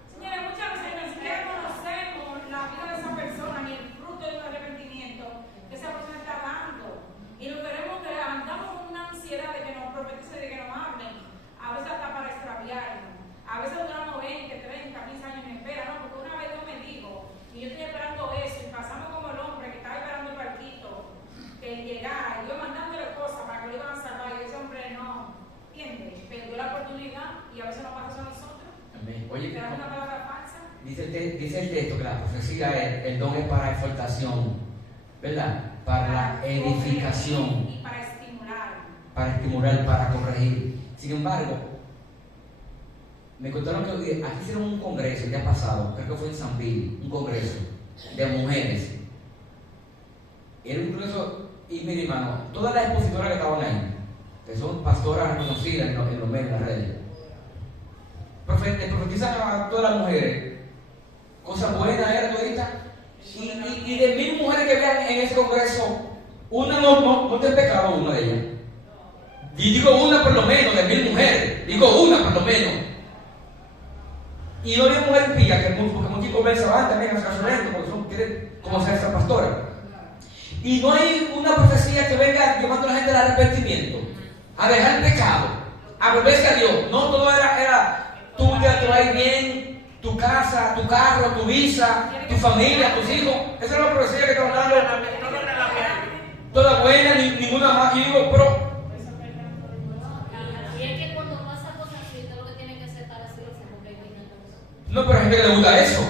Señores, muchas veces ni siquiera conocemos la vida de esa persona, ni el fruto del arrepentimiento que esa persona está dando. Y lo queremos que andamos con una ansiedad de que nos profetice, de que nos hablen, a veces hasta para extraviarnos. A veces duramos 20, 30, 15 años en espera, ¿no? Porque una vez Dios me dijo, y yo estoy esperando eso, y pasamos como el hombre que estaba esperando el barquito, que llegara, y yo mandándole cosas para que lo iban a salvar, y ese hombre no, ¿entiendes? Perdió la oportunidad, y a veces nos pasa eso a nosotros. Amén. Oye, ¿Te das una palabra falsa? dice el texto que la profecía el don es para exhortación, ¿verdad? Para la edificación, y para estimular. Para estimular, para corregir. Sin embargo, me contaron que aquí hicieron un congreso el día pasado, creo que fue en San Bill, un congreso de mujeres. Era un congreso, y mire hermano, todas las expositoras que estaban ahí, que son pastoras reconocidas en los medios, en las redes, profetizan a todas las mujeres, cosas buenas era todita, y de 1000 mujeres que vean en ese congreso, una no te pecado, una de ellas. Y digo una por lo menos, de 1000 mujeres, digo una por lo menos. Y no había mujer pía, porque muchos conversas van también a su evento, porque quieren conocer a esa pastora. Y no hay una profecía que venga llamando a la gente al arrepentimiento, a dejar el pecado, a volverse a Dios. No todo era tú te va a ir bien, tu casa, tu carro, tu visa, tu familia, tus hijos. Esa es la profecía que está hablando. Toda buena, ninguna más. Y digo, pero no, pero hay gente que le gusta eso.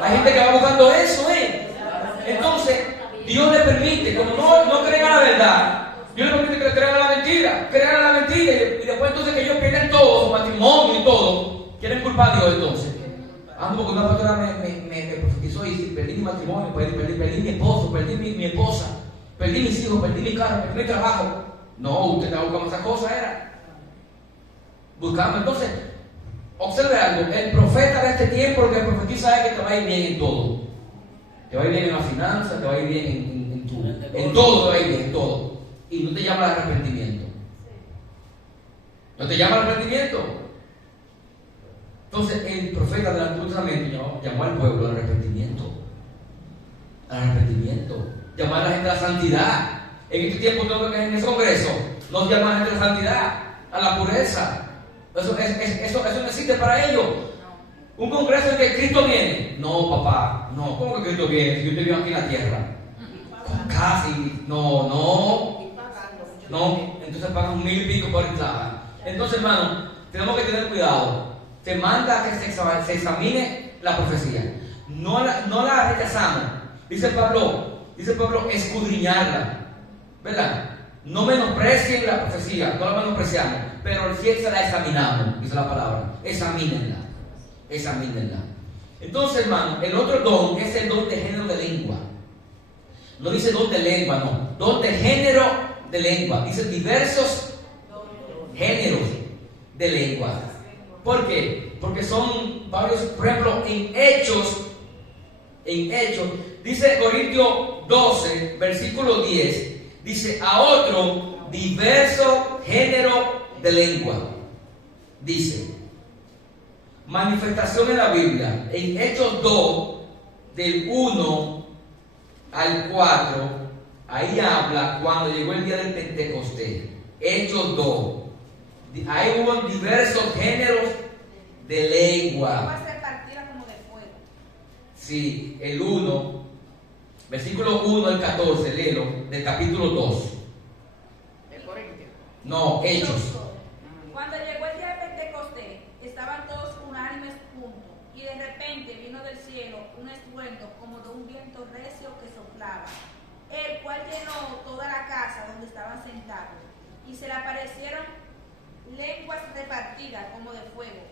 Hay gente que va buscando eso, Entonces, Dios le permite, como no crean a la verdad, Dios le permite que le crean a la mentira, y después entonces que ellos pierden todo, su matrimonio y todo, quieren culpar a Dios entonces. Porque una pastora me profetizó y dice, perdí mi matrimonio, perdí mi esposo, perdí mi esposa, perdí mis hijos, perdí mi carro, perdí mi trabajo. No, usted está buscando esa cosa, era. Buscando, entonces, observe algo, el profeta de este tiempo lo que profetiza es que te va a ir bien en todo. Te va a ir bien en la finanza, te va a ir bien en todo, te va a ir bien en todo. Y no te llama al arrepentimiento. No te llama al arrepentimiento. Entonces el profeta del Antiguo Testamento llamó al pueblo al arrepentimiento. Al arrepentimiento. Llamó a la gente a la santidad. En este tiempo, en ese congreso, nos llama a la gente a la santidad, a la pureza. Eso no existe para ellos. Un congreso en que Cristo viene. No, papá, no. ¿Cómo que Cristo viene? Si yo te vivo aquí en la tierra. Casi, no. Entonces pagan 1000 y pico por entrada. Entonces, hermano, tenemos que tener cuidado. Se manda a que se examine la profecía. No la rechazamos. Dice Pablo, escudriñarla. ¿Verdad? No menosprecien la profecía, no la menospreciamos, pero si se la examinamos, dice la palabra, examínenla. Entonces, hermano, el otro don es el don de género de lengua. No dice don de lengua, no. Don de género de lengua. Dice diversos géneros de lengua. ¿Por qué? Porque son varios, por ejemplo, en Hechos, dice Corintios 12, versículo 10. Dice, a otro diverso género de lengua. Dice, manifestación en la Biblia. En Hechos 2, del 1 al 4, ahí habla cuando llegó el día del Pentecostés. Hechos 2. Ahí hubo diversos géneros de lengua. Va a ser partida como de fuego. Sí, el 1. Versículo 1 al 14, léelo, del capítulo 2. ¿De Corintios? No, Hechos. Cuando llegó el día de Pentecostés, estaban todos unánimes juntos, y Y de repente vino del cielo un estruendo como de un viento recio que soplaba, el cual llenó toda la casa donde estaban sentados, y se le aparecieron lenguas repartidas como de fuego,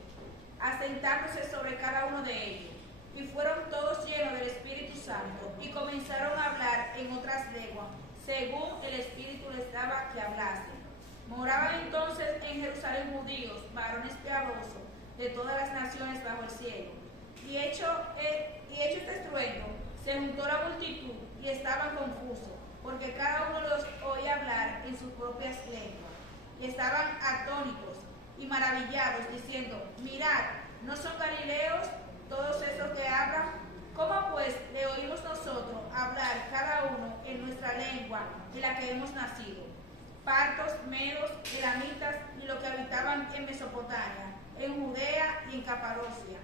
asentándose sobre cada uno de ellos. Y fueron todos llenos del Espíritu Santo, y comenzaron a hablar en otras lenguas, según el Espíritu les daba que hablasen. Moraban entonces en Jerusalén judíos, varones piadosos, de todas las naciones bajo el cielo. Y hecho este estruendo, se juntó la multitud, y estaban confusos, porque cada uno los oía hablar en sus propias lenguas. Y estaban atónitos y maravillados, diciendo: mirad, ¿no son galileos todos esos que hablan? ¿Cómo pues le oímos nosotros hablar cada uno en nuestra lengua de la que hemos nacido? Partos, medos, elamitas y los que habitaban en Mesopotamia, en Judea y en Capadocia,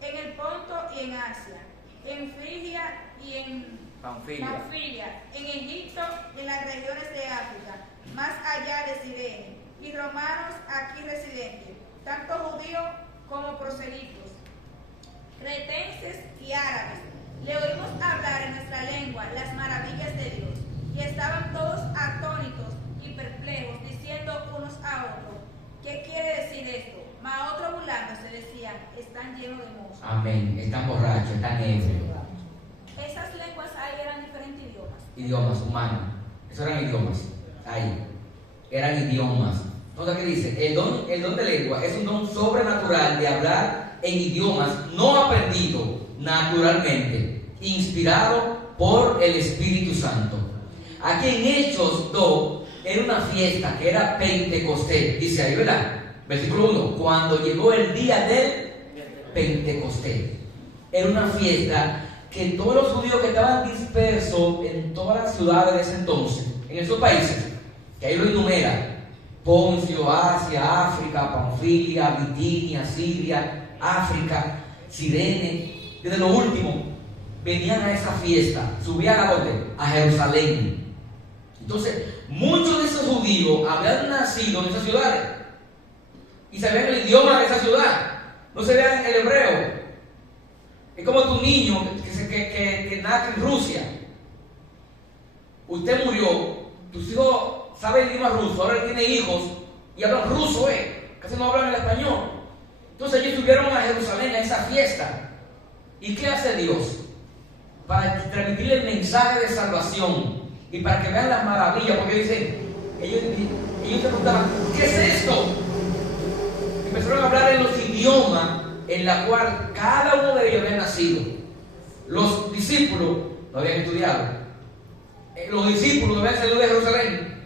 en el Ponto y en Asia, en Frigia y en Panfilia, en Egipto y en las regiones de África, más allá de Cirene, y romanos aquí residentes, tanto judíos como proselitos, cretenses y árabes. Le oímos hablar en nuestra lengua las maravillas de Dios, y estaban todos atónitos y perplejos, diciendo unos a otros: ¿qué quiere decir esto? Mas otros burlándose decían: están llenos de mozos. Amén. Están borrachos, están ebrios. Esas lenguas ahí eran diferentes idiomas. Idiomas humanos. Esos eran idiomas. Ahí. Eran idiomas. Entonces, ¿qué dice? El don de lengua es un don sobrenatural de hablar en idiomas no aprendido naturalmente, inspirado por el Espíritu Santo. Aquí en Hechos 2 era una fiesta que era Pentecostés. Dice ahí, ¿verdad? Versículo 1. Cuando llegó el día del Pentecostés. Era una fiesta que todos los judíos que estaban dispersos en todas las ciudades de ese entonces, en esos países, que ahí lo enumera: Poncio, Asia, África, Panfilia, Bitinia, Siria, África, Cirene, desde lo último, venían a esa fiesta, subían a dónde? A Jerusalén. Entonces, muchos de esos judíos habían nacido en esas ciudades y sabían el idioma de esa ciudad, no sabían el hebreo. Es como tu niño que nace en Rusia. Usted murió, tus hijos saben el idioma ruso, ahora tiene hijos y hablan ruso, casi no hablan el español. Entonces ellos subieron a Jerusalén a esa fiesta. ¿Y qué hace Dios? Para transmitirle el mensaje de salvación y para que vean las maravillas, porque dicen, ellos se preguntaban: ¿qué es esto? Empezaron a hablar en los idiomas en la cual cada uno de ellos había nacido. Los discípulos no habían estudiado. Los discípulos no habían salido de Jerusalén.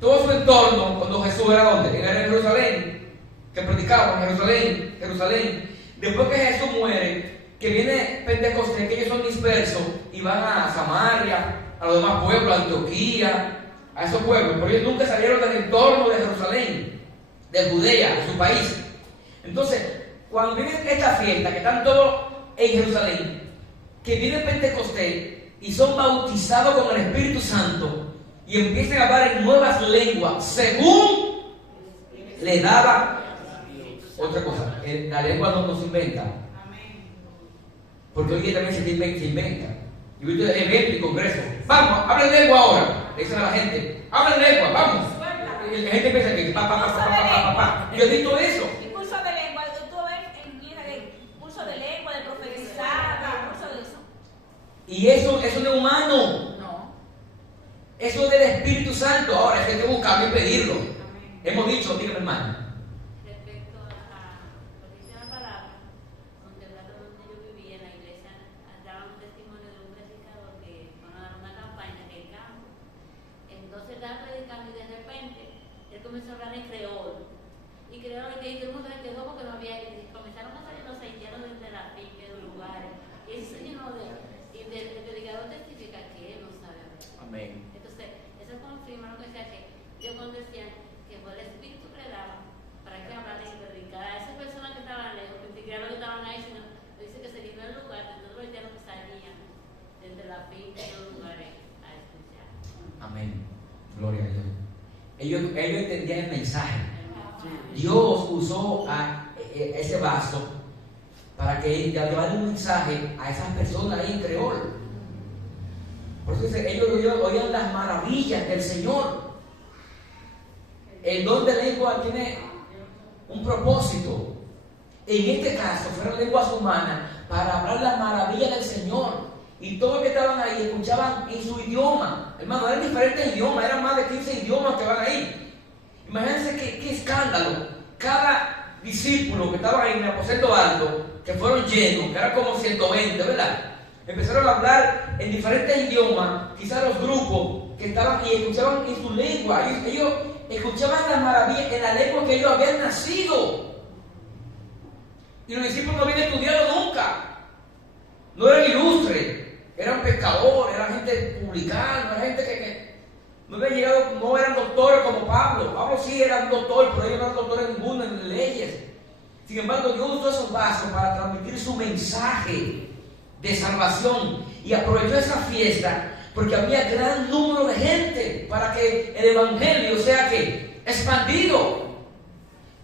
Todo su entorno, cuando Jesús era donde, era en Jerusalén, que predicaban en Jerusalén. Después que Jesús muere, que viene Pentecostés, que ellos son dispersos y van a Samaria, a los demás pueblos, a Antioquía, a esos pueblos, pero ellos nunca salieron del entorno de Jerusalén, de Judea, a su país. Entonces, cuando viene esta fiesta, que están todos en Jerusalén, que viene Pentecostés y son bautizados con el Espíritu Santo y empiezan a hablar en nuevas lenguas según le daba. Otra cosa, la lengua no se inventa, porque hoy día también se inventa. Yo he visto eventos y congresos: vamos, hablen lengua ahora. Le dicen a la gente: hablen lengua, vamos. Y la gente piensa que pa. Yo he visto eso. Y curso de lengua, tú ves en Israel, curso de lengua, de profetizar, curso de eso. Y eso no es humano. No. Eso es del Espíritu Santo. Ahora es que hay que buscarlo y pedirlo. Hemos dicho, dígame, hermano. Respecto a lo que dice la palabra, donde yo vivía en la iglesia, daba un testimonio de un predicador que fueron a dar una campaña en el campo. Entonces estaba predicando y de repente él comenzó a hablar en creol. Y creol, y todo el mundo se quedó porque no había. Y comenzaron a salir los haitianos desde la finca, de los lugares. Y eso se llenó de. Y el predicador testifica que él no sabe hablar. Amén. Entonces, eso confirma lo que decía que Dios cuando decía que fue el Espíritu que le daba para que hablara y predicara a esas personas que estaban lejos, que ni siquiera los que estaban ahí, sino dice que se llenó el lugar de todos los haitianos que salían desde la finca y los lugares a escuchar. Amén. Gloria a Dios. Ellos entendían el mensaje. Dios usó a ese vaso para que llevar un mensaje a esas personas ahí en creol. Por eso dice, ellos oían las maravillas del Señor. El don de lengua tiene un propósito. En este caso fueron lenguas humanas para hablar las maravillas del Señor. Y todos los que estaban ahí escuchaban en su idioma. Hermano, eran diferentes idiomas, eran más de 15 idiomas que van ahí. Imagínense qué escándalo. Cada discípulo que estaba ahí en el aposento alto, que fueron llenos, que eran como 120, ¿verdad? Empezaron a hablar en diferentes idiomas, quizás los grupos que estaban y escuchaban en su lengua. Ellos escuchaban las maravillas en la lengua que ellos habían nacido. Y los discípulos no habían estudiado nunca. No eran ilustres. Eran pescadores, eran gente publicana, eran gente que no habían llegado, no eran doctores como Pablo. Pablo sí era un doctor, pero ellos no eran doctores ninguno en leyes. Sin embargo, Dios usó esos vasos para transmitir su mensaje de salvación y aprovechó esa fiesta porque había gran número de gente para que el evangelio sea que expandido.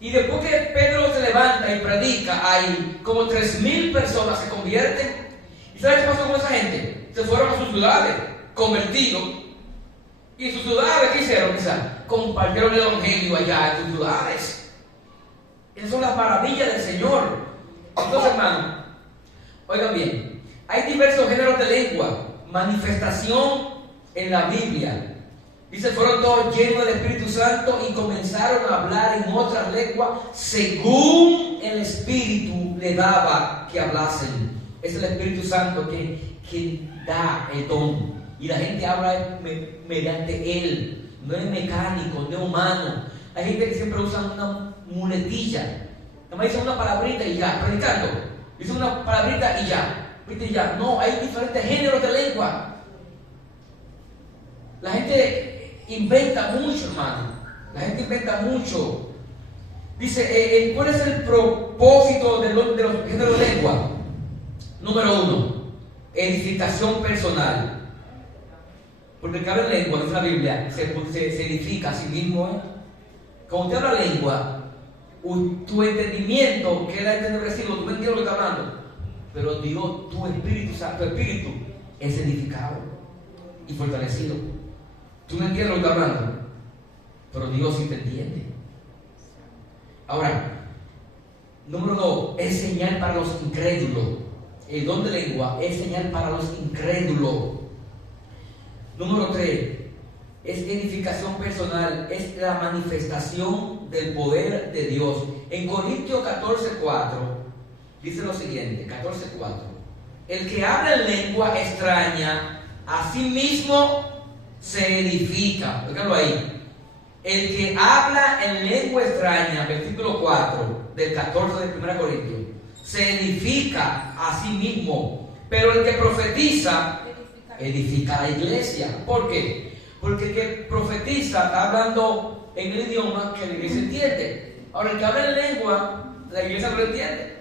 Y después que Pedro se levanta y predica, hay como 3,000 personas se convierten. ¿Y sabes qué pasó con esa gente? Se fueron a sus ciudades, convertidos. Y en sus ciudades, ¿qué hicieron? Compartieron el evangelio allá en sus ciudades. Esas son las maravillas del Señor. Entonces, hermano, oigan bien, hay diversos géneros de lengua, manifestación en la Biblia. Dice, fueron todos llenos del Espíritu Santo y comenzaron a hablar en otras lenguas según el Espíritu le daba que hablasen. Es el Espíritu Santo quien da el don. Y la gente habla mediante él. No es mecánico, no es humano. Hay gente que siempre usa una muletilla. Nada más dice una palabrita y ya, predicando. Dice una palabrita y ya. ¿Viste? Ya. No, hay diferentes géneros de lengua. La gente inventa mucho, hermano. La gente inventa mucho. Dice, ¿cuál es el propósito de los géneros de lengua? Número 1, edificación personal. Porque el que habla lengua, dice la Biblia, se edifica a sí mismo. Cuando usted habla lengua, tu entendimiento queda entenebrecido, tú no entiendes lo que está hablando. Pero Dios, tu espíritu es edificado y fortalecido. Tú no entiendes lo que está hablando, pero Dios sí te entiende. Ahora, número 2, es señal para los incrédulos. El don de lengua es señal para los incrédulos. Número 3, es edificación personal, es la manifestación del poder de Dios. En Corintios 14:4 dice lo siguiente, 14:4. El que habla en lengua extraña, a sí mismo se edifica. Déjalo ahí. El que habla en lengua extraña, versículo 4 del 14 de 1 Corintios, se edifica a sí mismo, pero el que profetiza edifica a la iglesia. ¿Por qué? Porque el que profetiza está hablando en el idioma que la iglesia entiende. Ahora, el que habla en lengua, la iglesia no lo entiende.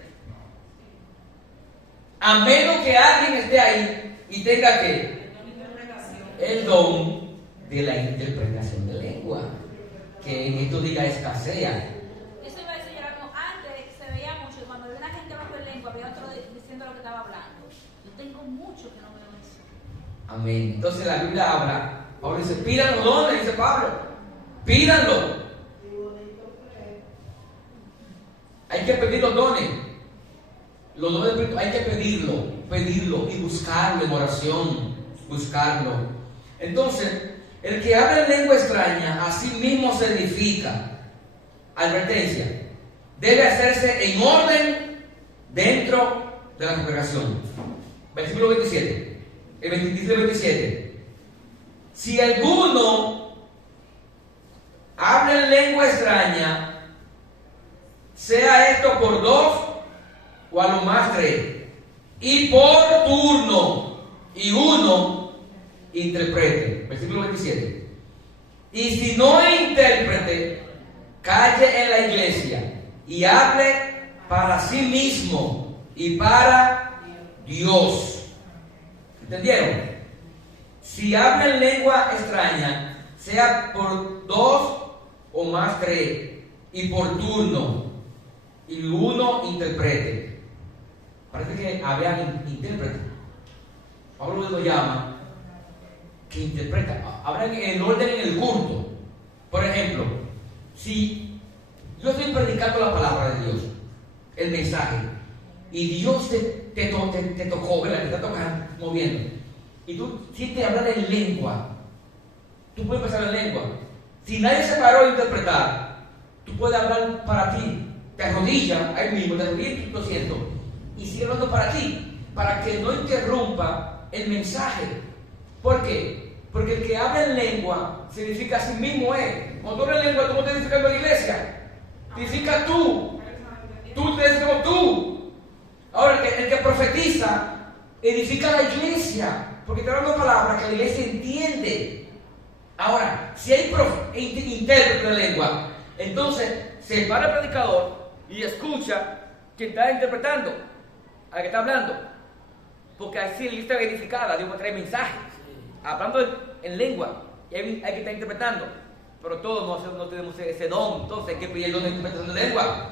A menos que alguien esté ahí y tenga que el don de la interpretación de lengua, que en estos días escasea. Eso iba a decir, antes se veía mucho, cuando había una gente hablando en lengua, había otro diciendo lo que estaba hablando. Yo tengo mucho que no veo eso. Amén. Entonces la Biblia habla, Pablo dice, pidan los dones, dice Pablo, pídanlo. Hay que pedir los dones. Los dones del Espíritu hay que pedirlo y buscarlo en oración, buscarlo. Entonces, el que habla en lengua extraña, a sí mismo se edifica. Advertencia, debe hacerse en orden dentro de la congregación. Versículo 27. El 27. Si alguno habla en lengua extraña, sea esto por 2 o a lo más 3, y por turno, y uno interprete. Versículo 27. Y si no hay intérprete, calle en la iglesia y hable para sí mismo y para Dios. ¿Entendieron? Si habla en lengua extraña, sea por 2 o más 3, y por turno, y uno interprete. parece que había intérpretes. Pablo lo llama que interpreta. Habrá el orden en el culto. Por ejemplo, si yo estoy predicando la palabra de Dios, el mensaje, y Dios te tocó, ¿verdad? Te está tocando, moviendo, y tú sientes hablar en lengua, tú puedes empezar en lengua. Si nadie se paró a interpretar, tú puedes hablar para ti. Te arrodillas ahí mismo, te arrodillas, lo siento, y sigue hablando para ti, para que no interrumpa el mensaje. ¿Por qué? Porque el que habla en lengua significa a sí mismo es. Cuando tú hablas en lengua, tú no estás edificando la iglesia, te edificas tú. Tú te edificas como tú. Ahora, el que profetiza edifica la iglesia, porque está dando palabras que la iglesia entiende. Ahora, si hay intérprete de lengua, entonces se para el predicador y escucha quien está interpretando, al que está hablando, porque así la iglesia está edificada. Dios trae mensajes, hablando en lengua, y hay que estar interpretando, pero todos no tenemos ese don. Entonces hay que pedir el don de interpretación de lengua.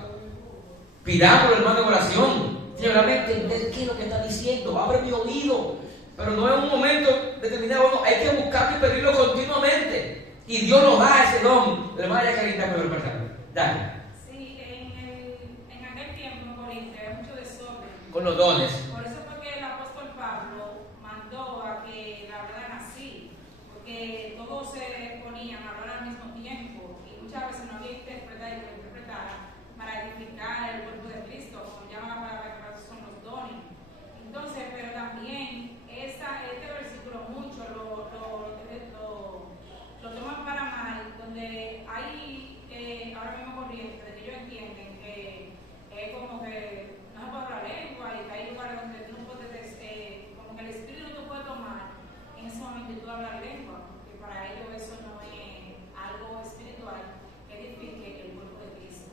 Pidámoslo, hermano, en oración. Señor, dame a entender qué es lo que está diciendo, abre mi oído. Pero no es un momento determinado, no, hay que buscarlo y pedirlo continuamente. Y Dios nos da ese don. Hermana Yacarita, me lo repartan. Dale. Sí, en aquel tiempo en Corinto había mucho desorden. Con los dones. Por eso fue que el apóstol Pablo mandó a que la hablaran así, porque todos se ponían a hablar al mismo tiempo y muchas veces no había intérprete que interpretara para edificar el cuerpo de Cristo, como llama la palabra, que son los dones. Entonces, pero también este versículo mucho lo toman para mal, donde hay ahora mismo corrientes de que ellos entienden que es como que no se puede hablar lengua y que hay lugares donde tú no puedes, como que el espíritu no te puede tomar en ese momento y tú hablar lengua, porque para ellos eso no es algo espiritual que edifique el cuerpo de Cristo.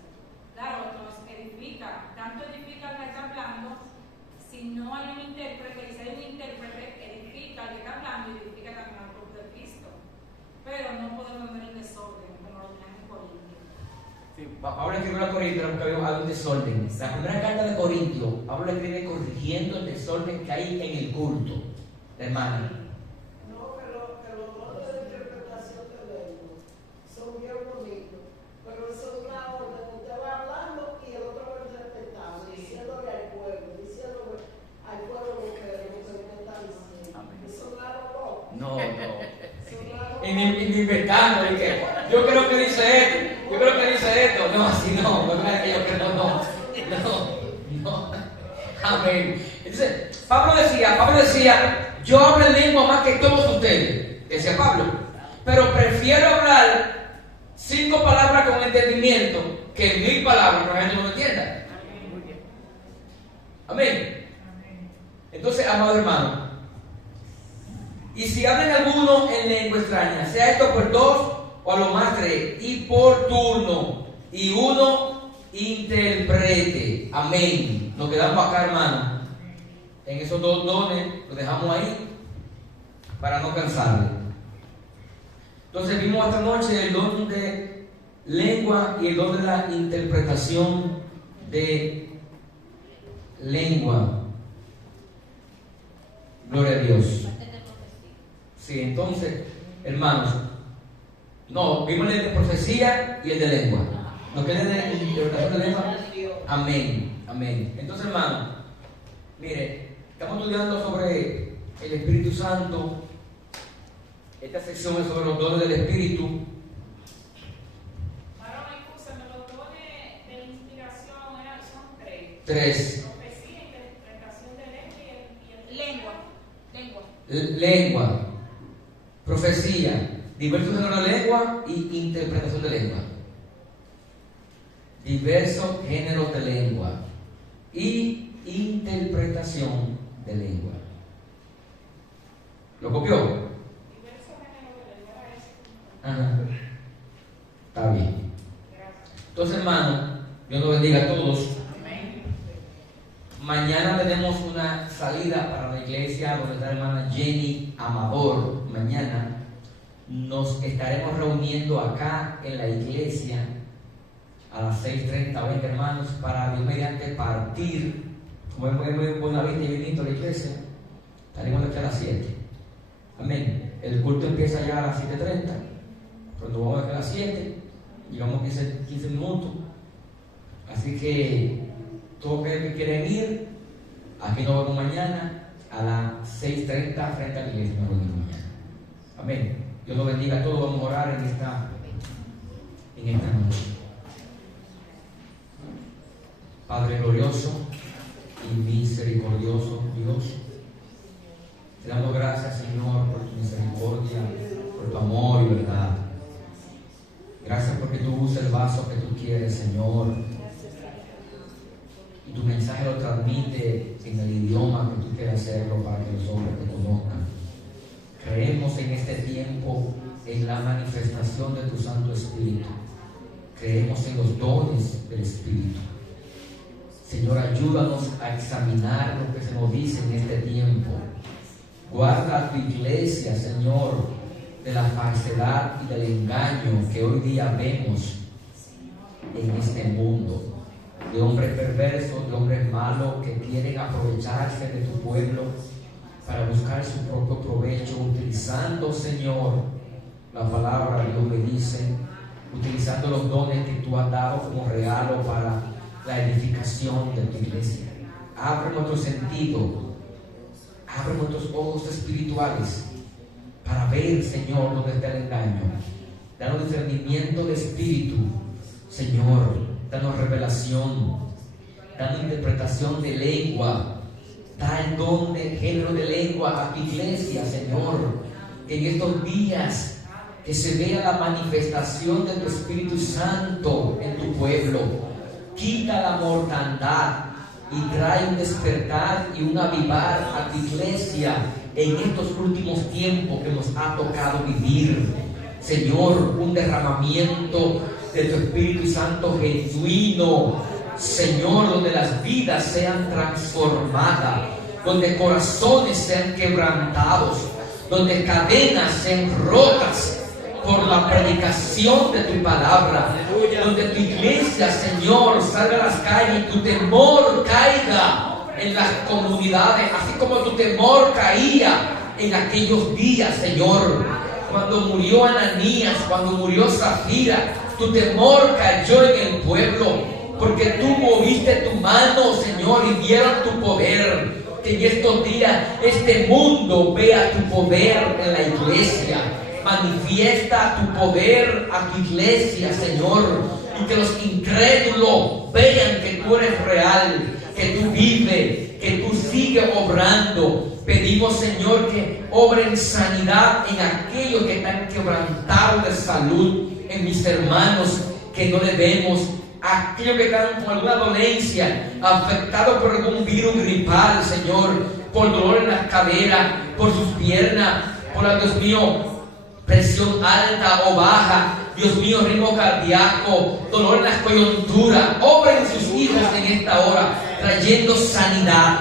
Claro, nos edifica, tanto edifica al que está hablando, si no hay un intérprete, y si hay un intérprete, edifica al que está hablando y edifica también al cuerpo de Cristo. Pero no podemos tener un desorden como lo tenían en Corintios. Sí, Pablo escribió a Corintios porque había un desorden. La primera carta de Corintios, Pablo escribe corrigiendo el desorden que hay en el culto, hermano. No, que los dones de interpretación de lengua son bien bonitos, pero eso es una orden. Usted va hablando y el otro va interpretando, diciéndole al pueblo lo que usted está diciendo. Eso no es loco. No. Y ni inventando, y que yo creo que dice esto, yo creo que dice esto. No, así no es que yo creo, no. Amén. Entonces, Pablo decía, yo hablo en lengua más que todos ustedes, decía Pablo, pero prefiero hablar 5 palabras con entendimiento que 1000 palabras para que la gente no lo entienda. Amén. Entonces, amado hermano, y si hablan alguno en lengua extraña, sea esto por 2 o a lo más 3, y por turno, y uno interprete. Amén. Nos quedamos acá, hermano, en esos 2 dones, los dejamos ahí para no cansarle. Entonces vimos esta noche el don de lengua y el don de la interpretación de lengua. Gloria a Dios. Sí, entonces, hermanos, no, vimos el de profecía y el de lengua. ¿Nos queda el de interpretación de lengua? Amén, amén. Entonces, hermanos, mire, estamos estudiando sobre el Espíritu Santo. Esta sección es sobre los dones del Espíritu. Ahora me excusan, los dones de inspiración son 3. 3. Profecía, interpretación de lengua y Lengua. Lengua, profecía, diversos géneros de lengua y interpretación de lengua. Diversos géneros de lengua y interpretación de lengua. ¿Lo copió? diversos géneros de lengua es. Ajá. Está bien. Entonces, hermano, Dios nos bendiga a todos. Mañana tenemos una salida para la iglesia donde está la hermana Jenny Amador. Mañana nos estaremos reuniendo acá en la iglesia a las 6:30, 20 hermanos, para Dios mediante partir Como es muy Buenavista y bonito la iglesia, estaremos aquí a las 7. Amén. El culto empieza ya a las 7:30. Cuando vamos aquí a las 7, llegamos 15 minutos. Así que todos aquellos que quieren ir, aquí nos vemos mañana a las 6:30 frente a la iglesia. Nos vemos mañana. Amén. Dios los bendiga a todos. Vamos a orar en esta noche. Padre glorioso y misericordioso Dios, te damos gracias, Señor, por tu misericordia, por tu amor y verdad. Gracias porque tú usas el vaso que tú quieres, Señor, y tu mensaje lo transmite en el idioma que tú quieres hacerlo para que los hombres te conozcan. Creemos en este tiempo en la manifestación de tu Santo Espíritu. Creemos en los dones del Espíritu. Señor, ayúdanos a examinar lo que se nos dice en este tiempo. Guarda a tu iglesia, Señor, de la falsedad y del engaño que hoy día vemos en este mundo. De hombres perversos, de hombres malos que quieren aprovecharse de tu pueblo para buscar su propio provecho, utilizando, Señor, la palabra de Dios me dice, utilizando los dones que tú has dado como regalo para la edificación de tu iglesia. Abre nuestro sentido, abre nuestros ojos espirituales para ver, Señor, dónde está el engaño. Danos discernimiento de espíritu, Señor. Danos revelación, danos interpretación de lengua. Da el don de género de lengua a tu iglesia, Señor. Que en estos días que se vea la manifestación de tu Espíritu Santo en tu pueblo. Quita la mortandad y trae un despertar y un avivar a tu iglesia en estos últimos tiempos que nos ha tocado vivir. Señor, un derramamiento de tu Espíritu Santo genuino, Señor, donde las vidas sean transformadas, donde corazones sean quebrantados, donde cadenas sean rotas por la predicación de tu palabra, donde tu iglesia, Señor, salga a las calles y tu temor caiga en las comunidades, así como tu temor caía en aquellos días, Señor, cuando murió Ananías, cuando murió Zafira. Tu temor cayó en el pueblo, porque tú moviste tu mano, Señor, y vieron tu poder. Que en estos días este mundo vea tu poder en la iglesia. Manifiesta tu poder a tu iglesia, Señor, y que los incrédulos vean que tú eres real, que tú vives, que tú sigues obrando. Pedimos, Señor, que obren sanidad en aquellos que están quebrantados de salud, en mis hermanos que no le vemos, aquellos que están con alguna dolencia, afectados por algún virus gripal, Señor, por dolor en las caderas, por sus piernas, por la, Dios mío, presión alta o baja, Dios mío, ritmo cardíaco, dolor en las coyunturas. Obren sus hijos en esta hora, trayendo sanidad,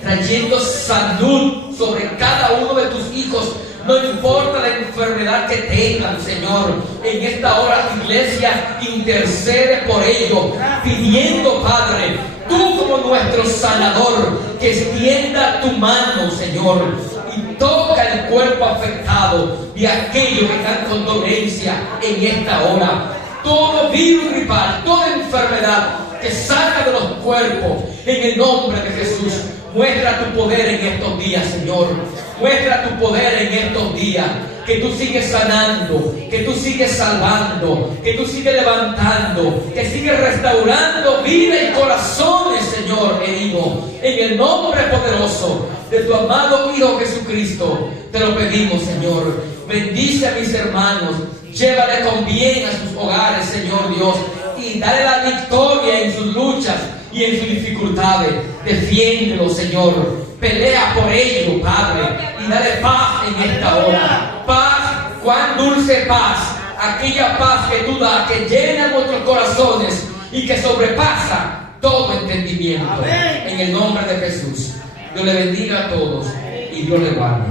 trayendo salud sobre cada uno de tus hijos. No importa la enfermedad que tengan, Señor. En esta hora tu iglesia intercede por ellos, pidiendo, Padre, tú como nuestro sanador, que extienda tu mano, Señor, y toca el cuerpo afectado de aquellos que están con dolencia en esta hora. Todo virus gripal, toda enfermedad que salga de los cuerpos, en el nombre de Jesús. Muestra tu poder en estos días, Señor. Muestra tu poder en estos días. Que tú sigues sanando, que tú sigues salvando, que tú sigues levantando, que sigues restaurando vida y corazones, Señor herido. En el nombre poderoso de tu amado Hijo Jesucristo, te lo pedimos, Señor. Bendice a mis hermanos. Llévale con bien a sus hogares, Señor Dios. Y dale la victoria en sus luchas y en sus dificultades. Defiéndelo, Señor. Pelea por ello, Padre, y dale paz en esta hora. Paz, cuán dulce paz, aquella paz que tú das, que llena nuestros corazones y que sobrepasa todo entendimiento. En el nombre de Jesús. Dios le bendiga a todos y Dios le guarde.